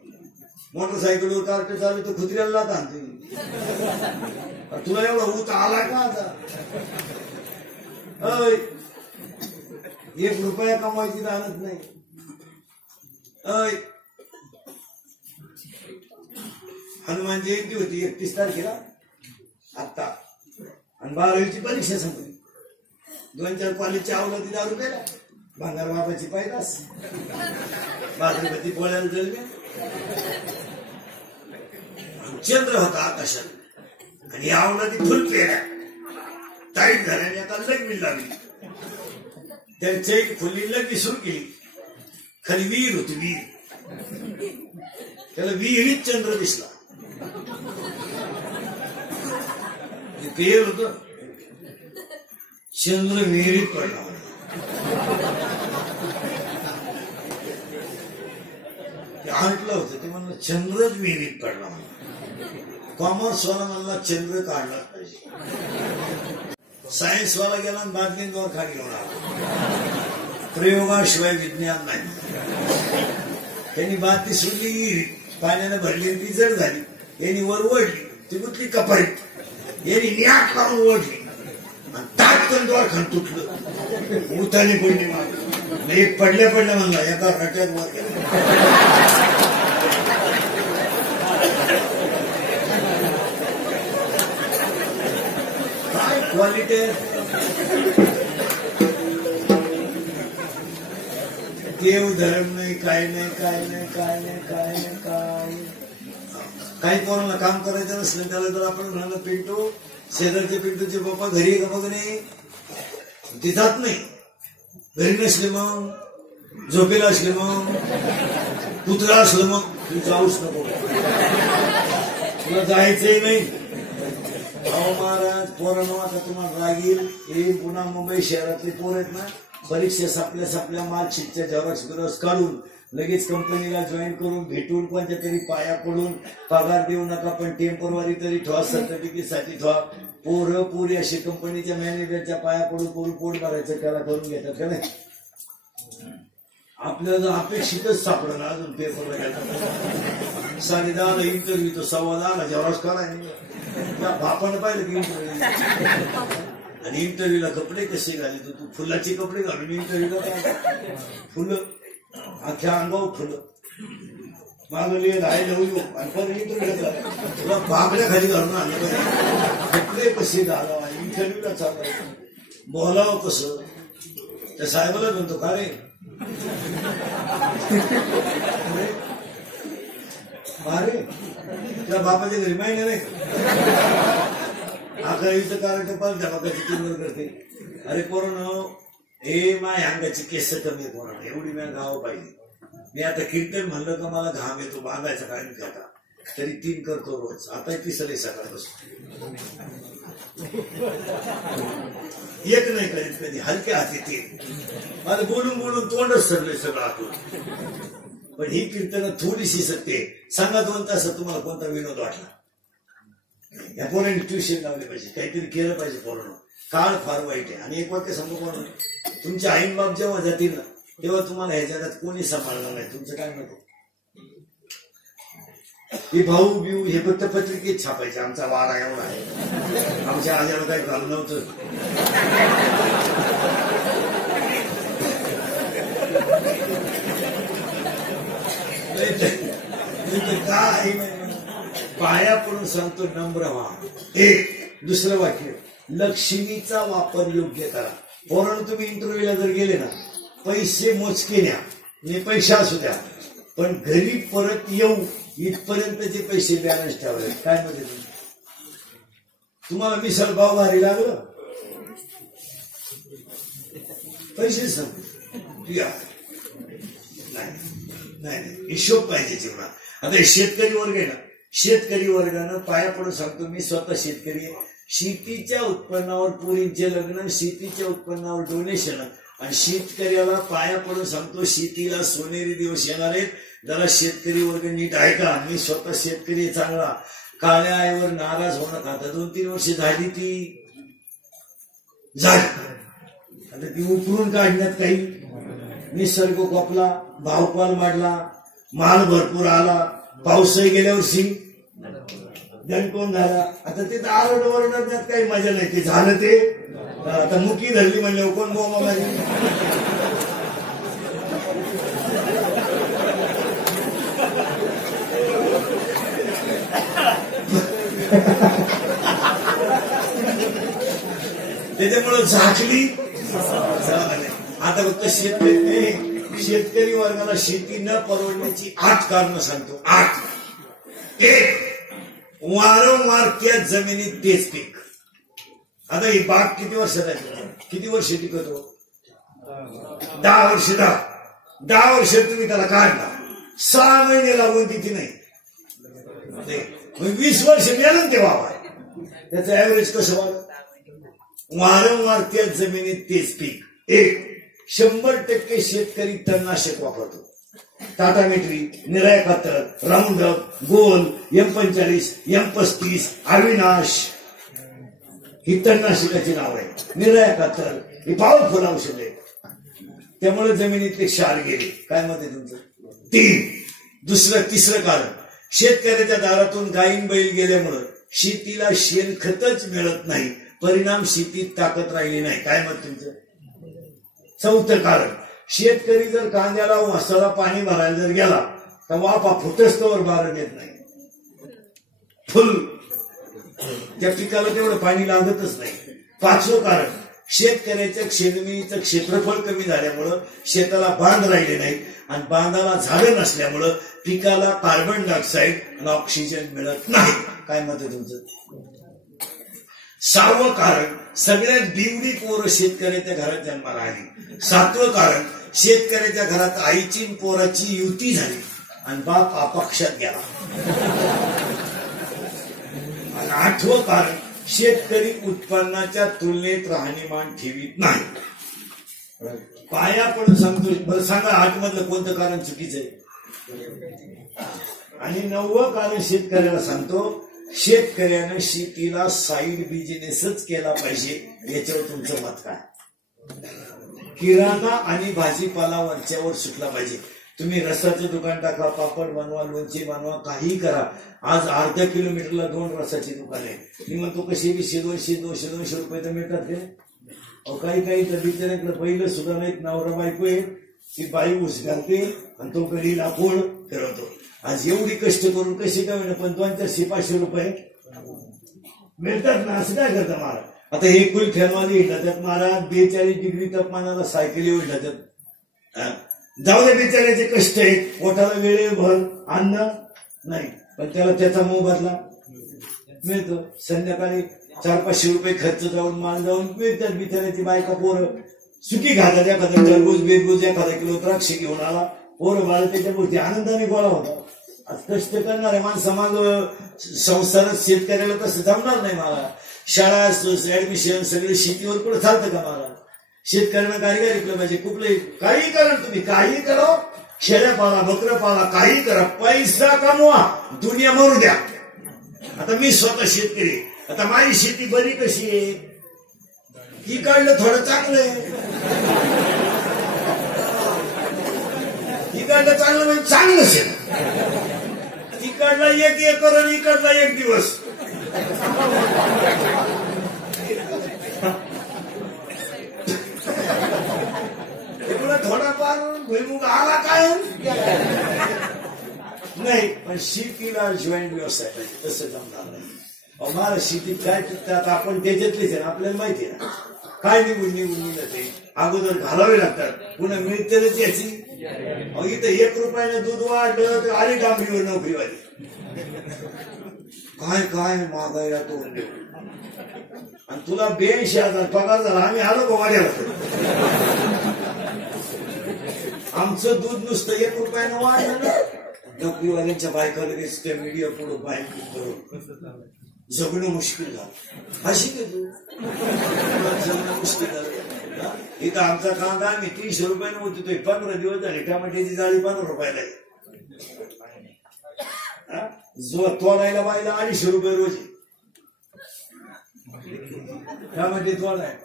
मोटरसायकलवर कार्ट चालू तर कुत्र्याला आणते. तुला एवढा ऊत आला का आता. 1 रुपया कमवायची राहत नाही. हनुमान जयंती होती 31 तारखेला आता, आणि 12वीची परीक्षा संपली. 2-4 कॉलेजची अवलती दारू प्यायला, भांगार बाबाची पैदास, बाजरीपती पोळ्याला जळले. चंद्र होता आकाशात आणि अवलती फुल पेऱ्या टाईट झाल्याने आता लगवी लागली. त्यांची एक फुली लगवी सुरू केली. खाली विहीर होती, विहीर. त्याला विहिरीत चंद्र दिसला. पेर होत, चंद्र विहिरीत पडला. ते आणलं होतं, ते म्हणलं चंद्रच विहिरीत पडला. कॉमर्स वाला म्हणला चंद्र काढला पाहिजे. सायन्स वाला गेला आणि बातमींवर खाली घेऊन आला. प्रयोगाशिवाय विज्ञान नाही. त्यांनी बातमी सुटली, पाण्याने भरली, ती जड झाली. यांनी वर ओढली, ती कुठली कपाईत यांनी न्याक मारून ओढली आणि ताटकन द्वार खान तुटलं. उतानी पडली माग एक पडल्या म्हणला एका रट्यात वर गेला. काय क्वालिटी देव धर्म नाही काय नाही काही पोरांना काम करायचं नसलं त्याला जर आपण म्हणाला पिंटू शेजारचे पिंटूचे बाप्पा घरी का बघ नाही ते जात नाही. घरी नसले मग झोपेला असले मग कुत्रा असलं मग तू जाऊच नको तुला जायचंही नाही. अहो महाराज पोरांनो आता तुम्हाला रागील हे पुन्हा मुंबई शहरातले पोर आहेत ना परीक्षा सापल्या मार्कशीटच्या झेरॉक्स काढून लगेच कंपनीला जॉईन करून भेटून कोणत्या तरी पाया पडून पगार देऊ नका पण टेम्परवारी तरी ठेवा सर्टिफिकेट साठी ठेवा. पोरं पुरी अशी कंपनीच्या मॅनेजरच्या पाया पडून पोट भरायचं त्याला करून घेतात का नाही. आपल्याला अपेक्षितच सापडलं अजून पेपरला गेला 10:30 इंटरव्ह्यू तो 10:15 झेरॉक्स काढायला त्या बापानं पाहिलं की इंटरव्ह्यू आणि इंटरव्ह्यूला कपडे कसे घाले तू फुलाचे कपडे घालून इंटरव्ह्यूला फुलं अख्ख्या अंगावर फुलं मागली राहायला येऊ आणि परत इंटरव्ह्यूला तुला बाबड्या खाली घालून आले कपडे कसे घालावा इंटरव्ह्यूला चालवायचं बोलावं कसं त्या साहेबाला म्हणतो का रे अरे त्या बापाच्या घरी माहिती नाही 11वीचं कारण टपाल धमाकाची 3 वर करते. अरे पोरांनो हे माय अंगाची केस कमी आहे पोरांनो एवढी मी गाव पाहिजे. मी आता कीर्तन म्हणलं का मला घाम येतो बांधायचा काय नाही आता तरी 3 करतो रोज. आता 3 सकाळपासून एक नाही करीत कधी हलक्या हाती 3 मला बोलून तोंडच सरले सगळं आतून. पण ही कीर्तन थोडीशी सत्य सांगा 2 तासात तुम्हाला कोणता विनोद वाटला. या पोरांनी ट्युशन लावले पाहिजे काहीतरी केलं पाहिजे पोरांनो. काळ फार वाईट आहे आणि एक वाक्य सांगू पोरांनो तुमचे आईन बाप जेव्हा जातील ना तेव्हा तुम्हाला ह्या जगात कोणी सांभाळणार नाही. तुमचं काय नको हे भाऊ बिऊ हे फक्त पत्रिकेत छापायचे आमचा वारा एवढा आहे आमच्या आजाला काही घालू नव्हतं. काय पाया पडून सांगतो नम्र व्हा. एक दुसरं वाक्य लक्ष्मीचा वापर योग्य करा. पोरांनो तुम्ही इंटरव्ह्यूला जर गेले ना पैसे मोजके न्या म्हणजे पैसे असू द्या पण घरी परत येऊ इथपर्यंतचे पैसे बॅलन्स ठेवले. काय मध्ये तुम्हाला मिसळ पाव भारी लागलं पैसे सांगू नाही हिशोब पाहिजे जीवनात. आता शेतकरी वर्ग आहे ना शेतकरी वर्गानं पाया पडून सांगतो मी स्वतः शेतकरी आहे. शेतीच्या उत्पन्नावर पोरींचे लग्न शेतीच्या उत्पन्नावर डोनेशन आणि शेतकऱ्याला पाया पडून सांगतो शेतीला सोनेरी दिवस येणार आहेत. जरा शेतकरी वर्ग नीट ऐका. मी स्वतः शेतकरी चांगला काळ्या आईवर नाराज होणार. आता 2-3 वर्ष झाली ती झाली आता ती उकरून काढण्यात काही निसर्ग कोपला भावपाल वाढला माल भरपूर आला पाऊसही गेल्या वर्षी दणकोन झाला. आता ते आरड ओरडण्यात काही मजा नाही ते झालं ते आता मुकी धरली म्हणजे कोण बोमा माझी त्याच्यामुळे झाकली. आता फक्त शेतकरी वर्गाला शेती न परवडण्याची 8 कारणं सांगतो. 8 एक वारंवार त्याच जमिनीत तेच पीक. आता ही बाग किती वर्षाचा किती वर्ष टिकतो 10 वर्ष 10 वर्ष तुम्ही त्याला काढला 6 महिने लागून तिथे नाही 20 वर्ष मिळालं तेव्हा त्याचं ऍव्हरेज कसं वाढ. वारंवार त्याच जमिनीत तेच पीक. एक 100% शेतकरी तणनाशक वापरतो. टाटा मेट्री निराय कातर राऊंड अप गोल M45 M35 अविनाश ही तणनाशकाची नाव आहे. निराय कातर ही पॉवरफुल औषध आहे. त्यामुळे जमिनीतले क्षार गेले. काय मत आहे तुमचं. 3 तिसरं कारण शेतकऱ्याच्या दारातून गायीन बैल गेल्यामुळं शेतीला शेणखतच मिळत नाही, परिणाम शेतीत ताकद राहिली नाही. काय मत तुमचं? चौथं कारण, शेतकरी जर कांद्याला वासाला पाणी भरायला जर गेला तर वापा फुटस्तवर बारण येत नाही. फुल त्या पिकाला तेवढं पाणी लागतच नाही. पाचवं कारण, शेतकऱ्याच्या शेतजमिनीचं क्षेत्रफळ कमी झाल्यामुळं शेताला बांध राहिले नाही आणि बांधाला झाडं नसल्यामुळं पिकाला कार्बन डायऑक्साईड आणि ऑक्सिजन मिळत नाही. काय मत आहे तुमचं? सहावं कारण, सगळ्यात बिवडी पोरं शेतकऱ्याच्या घरात जन्माला आली. सातवं कारण, शेतकऱ्याच्या घरात आईची पोराची युती झाली आणि बाप अपक्षात गेला. आणि आठवं कारण, शेतकरी उत्पन्नाच्या तुलनेत राहणीमान ठेवीत नाही. पाया पण सांगतो. बरं सांगा, आठमधलं कोणतं कारण चुकीचं आहे? आणि नववं कारण शेतकऱ्याला सांगतो, शेतकऱ्यानं शेतीला साईड बिझनेसच केला पाहिजे. याच्यावर तुमचं मत काय? किराणा आणि भाजीपाला वरच्यावर सुटला पाहिजे. तुम्ही रसाचं दुकान टाका, पापड बनवा, लोणचे बनवा, काही करा. आज अर्धा किलोमीटरला 2 रसाची दुकान आहे. मी म्हणतो कशी 200 रुपये तर मिळतात ते. काही तर बिचाऱ्याकडे पहिलं सुद्धा नाही, नवरा बायको आहे, ती बाई ऊस घालते आणि तो कधी लाकूड फिरवतो. आज एवढी कष्ट करून कशी काय होईना, पण 200-500 रुपये मिळतात ना. असं काय करता महाराज? आता हे कुल फॅनवाले हिंडतात महाराज, 42 डिग्री तापमानाला सायकली हिंडतात. जाऊ दे, बिचाऱ्याचे कष्ट आहेत, पोटाला वेळेभर अन्न नाही, पण त्याला त्याचा मोबदला मिळतो. संध्याकाळी 400-500 रुपये खर्च जाऊन माल जाऊन मिळतात. बिचाऱ्याची बायका पोरं सुकी घातात, एखादा टरबूज बिरबूज एखादा किलो द्राक्ष घेऊन आला, पोरं बाळ त्याच्या गोष्टी आनंदाने गोळा होता. आज कष्ट करणारे माणसं माग संसारात शेतकऱ्याला तसं जमणार नाही. मला शाळा ऍडमिशन सगळे शेतीवर कुठं चालतं का? मला शेतकऱ्यांना काही ऐकलं पाहिजे. कुठलंही काही करा, तुम्ही काही करा, शेळ्या पाला, बकरं पाला, काही करा, पैसा कमवा, दुनिया मरू द्या. आता मी स्वतः शेतकरी, आता माझी शेती बरी कशी आहे? ही काढलं थोडं चांगलं आहे, ही काढलं चांगलं म्हणजे चांगलंच आहे. इकडला 1 एकर आणि इकडला 1 दिवस. थोडाफार भुईमुग आला काय नाही, पण शेतीला जॉईंट व्यवसाय पाहिजे. तसं जमणार नाही. मला शेतीत काय पिकतात आपण त्याच्यातलेच आहे, आपल्याला माहिती आहे ना. काय निघून जाते, अगोदर घालावे लागतात, पुन्हा मिळतेच याची. इथं 1 रुपयाने दूध वाढलं तर आली डांबरीवर नोकरीवाली. काय महागाईला तोंड देऊ. आणि तुला 82,000 पगार झाला, आम्ही आलो का वाड्याला? आमचं दूध नुसतं 1 रुपयानं वाढलं ना, नोकरीवाल्यांच्या बायका लगेच त्या मीडिया पुढे बाईक करून जगणं मुश्किल झालं. अशी का तू जगणं मुश्किल झालं? इथं आमचा कांदा आम्ही 300 रुपयानं होतो, 15 दिवस झाले टमाट्याची जाळी 15 रुपयाला आहे. जो तोडायला बायला 250 रुपये रोज टमाटे तोडाय.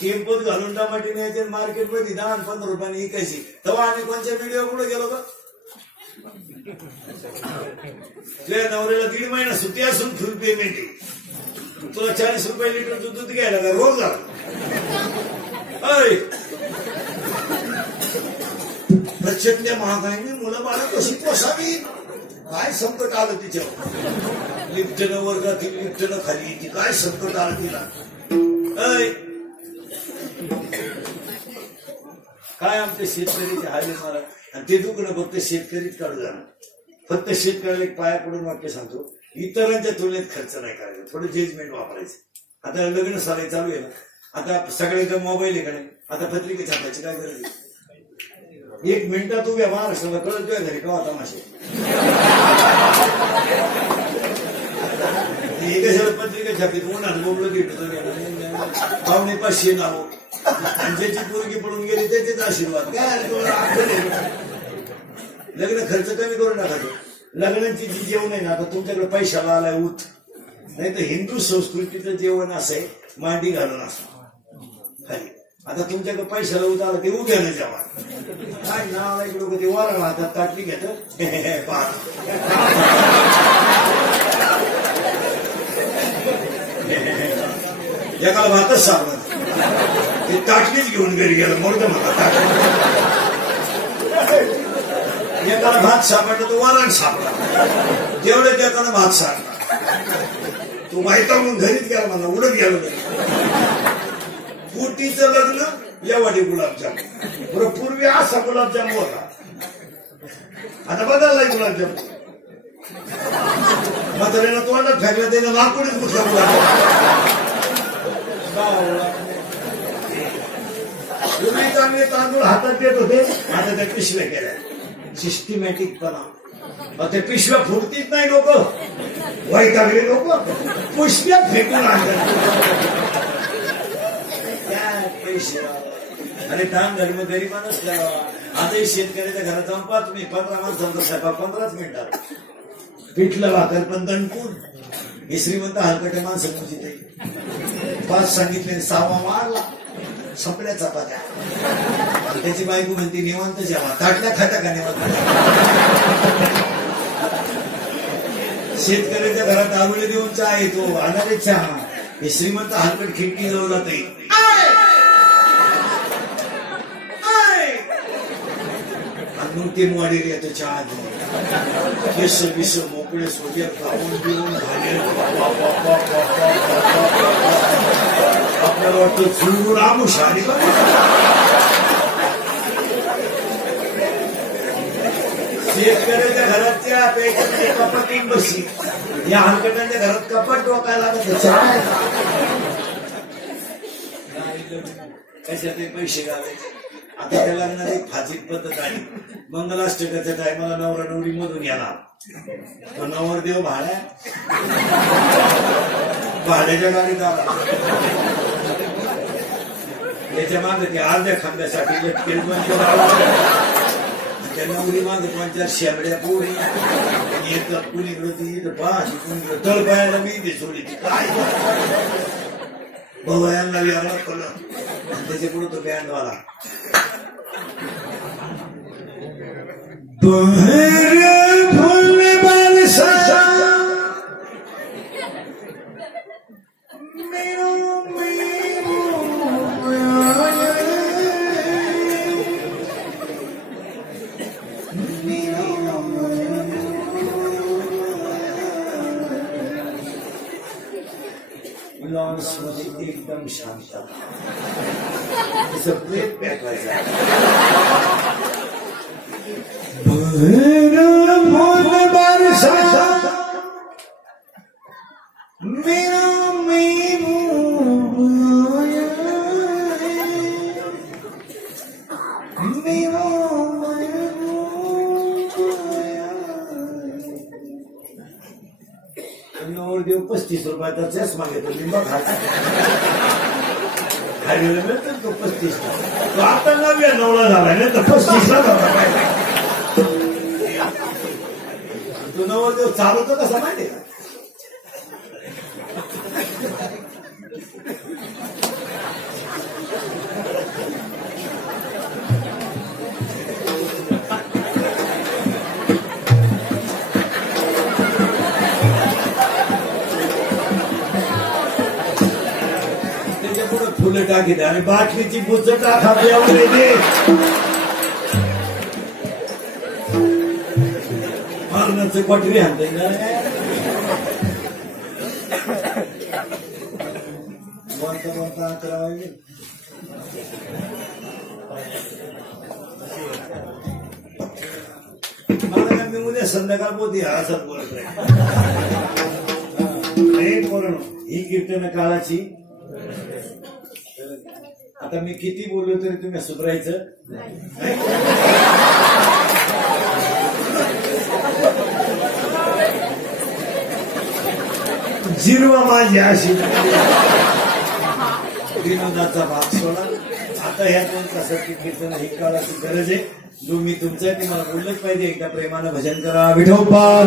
टेम्पोत घालून टमाटे न्यायचे, मार्केटमध्ये 10-15 रुपयाने विकायची. तेव्हा आम्ही कोणत्या मीडिया पुढे गेलो का? तुझ्या नवऱ्याला 1.5 महिना सुट्टी असून फुल पेमेंट आहे, तुला 40 रुपये लिटर दूध घ्यायला का रोज झाला? प्रचंड महागाईने मुलं बाळा कशी पोसावी? काय संकट आलं तिच्यावर? लिफ्टनं वर्गातील, लिफ्टनं खाली येते, काय संकट आलं तिला? काय आमच्या शेतकरीचे हाल मारा. आणि ते दुखणं फक्त शेतकरीच काढू जाणार. फक्त शेतकऱ्याला एक पाया पडून वाक्य सांगतो, इतरांच्या तुलनेत खर्च नाही करायचा, थोडं जजमेंट वापरायचं. आता लग्न साराई चालू आहे ना, आता सगळ्याचा मोबाईल आहे का नाही, आता पत्रिका छापायची काय गरज आहे? 1 मिनिटात उभ्या महाराष्ट्राला कळत तुझ्या घरी का तमाशे. हे कशाला पत्रिका छापीत उन्हात बोबलं घेतो, पावणे 500 नावं, आणि ज्याची पोरगी पडून गेली त्याचेच आशीर्वाद. काय लग्न खर्च कमी करून टाकायचं. लग्नाची जी जेवण आहे ना, आता तुमच्याकडे पैशाला आलाय उठ, नाही तर हिंदू संस्कृतीचं जेवण असं आहे, मांडी घालून असं खाली. आता तुमच्याकडे पैशाला उत आला ते उभ्यानं जेव्हा काय नाव आहे लोक ते वारा हातात ताटली घेत. एकाला भातच सापडत ते ताटलीच घेऊन घरी गेलं मोठं मला ताटली एकाला भात सापडला तो वरण सापडला जेवढे एकाला भात सापडला तो माहिती घरीच गेला मला उडत गेलो पोटीचं लग्न यावाडी गुलाबजाम बरं पूर्वी असा गुलाबजाम होता आता बदललाय गुलाबजाम म्हाताऱ्याला तोंडात फेकला त्याने लाकडीच घुसला पूर्वी चांगले तांदूळ हातात देत होते आता त्या पिशव्या केल्या सिस्टमॅटिकपणा ते पिशव्या फुटतीच नाही लोक वैतागले लोक पिशव्या फेकून आणतात अरे काम धर्म गरीबानच करावा आजही शेतकऱ्याच्या घरात जाऊन पहा तुम्ही 15 माणसांचा स्वयंपाक 15 मिनिटात पिठलं भाकर पण दणकून हे श्रीमंत हलकटे माणसं तुमची 5 सांगितले 6वा मारला संपल्या चपात्या त्याची बायको म्हणते निवांत जेवा ताटल्या खाता का निवांत शेतकऱ्याच्या घरात आवळे देऊन चहा येतो आणारे चहा हे श्रीमंत हलकट खिडकी जवळ जाते मग ते मॉडेल येतं चहा घेऊन केस बिस मोकळे सोडे खाऊन पिऊन झाले आपल्याला वाटतं चुरून आमुष आणि शेतकऱ्याच्या घरातच्या पेट्या कपाट येऊन बसली या हलकटांच्या घरात कपाट डोकायला लागत चहा कशात पैसे घालायचे आता त्या लग्नात एक फाजील पद्धत आहे मंगलाष्टकाच्या टायमाला नवरा नवरी मधून गेला तो नवरदेव भाड्याच्या गाडीत आला त्याच्या मागे ते अर्ध्या खांब्यासाठी त्या नवरी मागे 5-4 शेबड्या पोरी येतात कुणीकडे ती कुणीकडे तळपायाला मी ती सोडी काय भवयांना व्याला कळलं त्याच्या पुढे तो बँडवाला फुल बालसा लॉन्स मध्ये एकदम शांत प्लेट पेटवायचा नवरदेव 35 रुपयाचा चष्मा घेतो लिंबा खायला मिळतो तो 35 तो आता 99 झाला नाही तर 35 ला झाला पाहिजे तो नवरदेव चालवतो कसा माहिती का फुलं टाकीत आणि बाटलीची बुच टाका मारण्याचं पटरी आणते बोलता करावं मला मी उद्या संध्याकाळ पोती असंच बोलत नाही पोरण ही कीर्तन काळाची आता मी किती बोललो तरी तुम्ही सुधरायचं जिरवा माझी अशी विनोदाचा भाग सोडा आता ह्या 2 तासाची कीर्तन ही काळाची गरज आहे जो मी तुमच्या तुम्हाला बोललंच पाहिजे एकदा प्रेमानं भजन करा विठोबा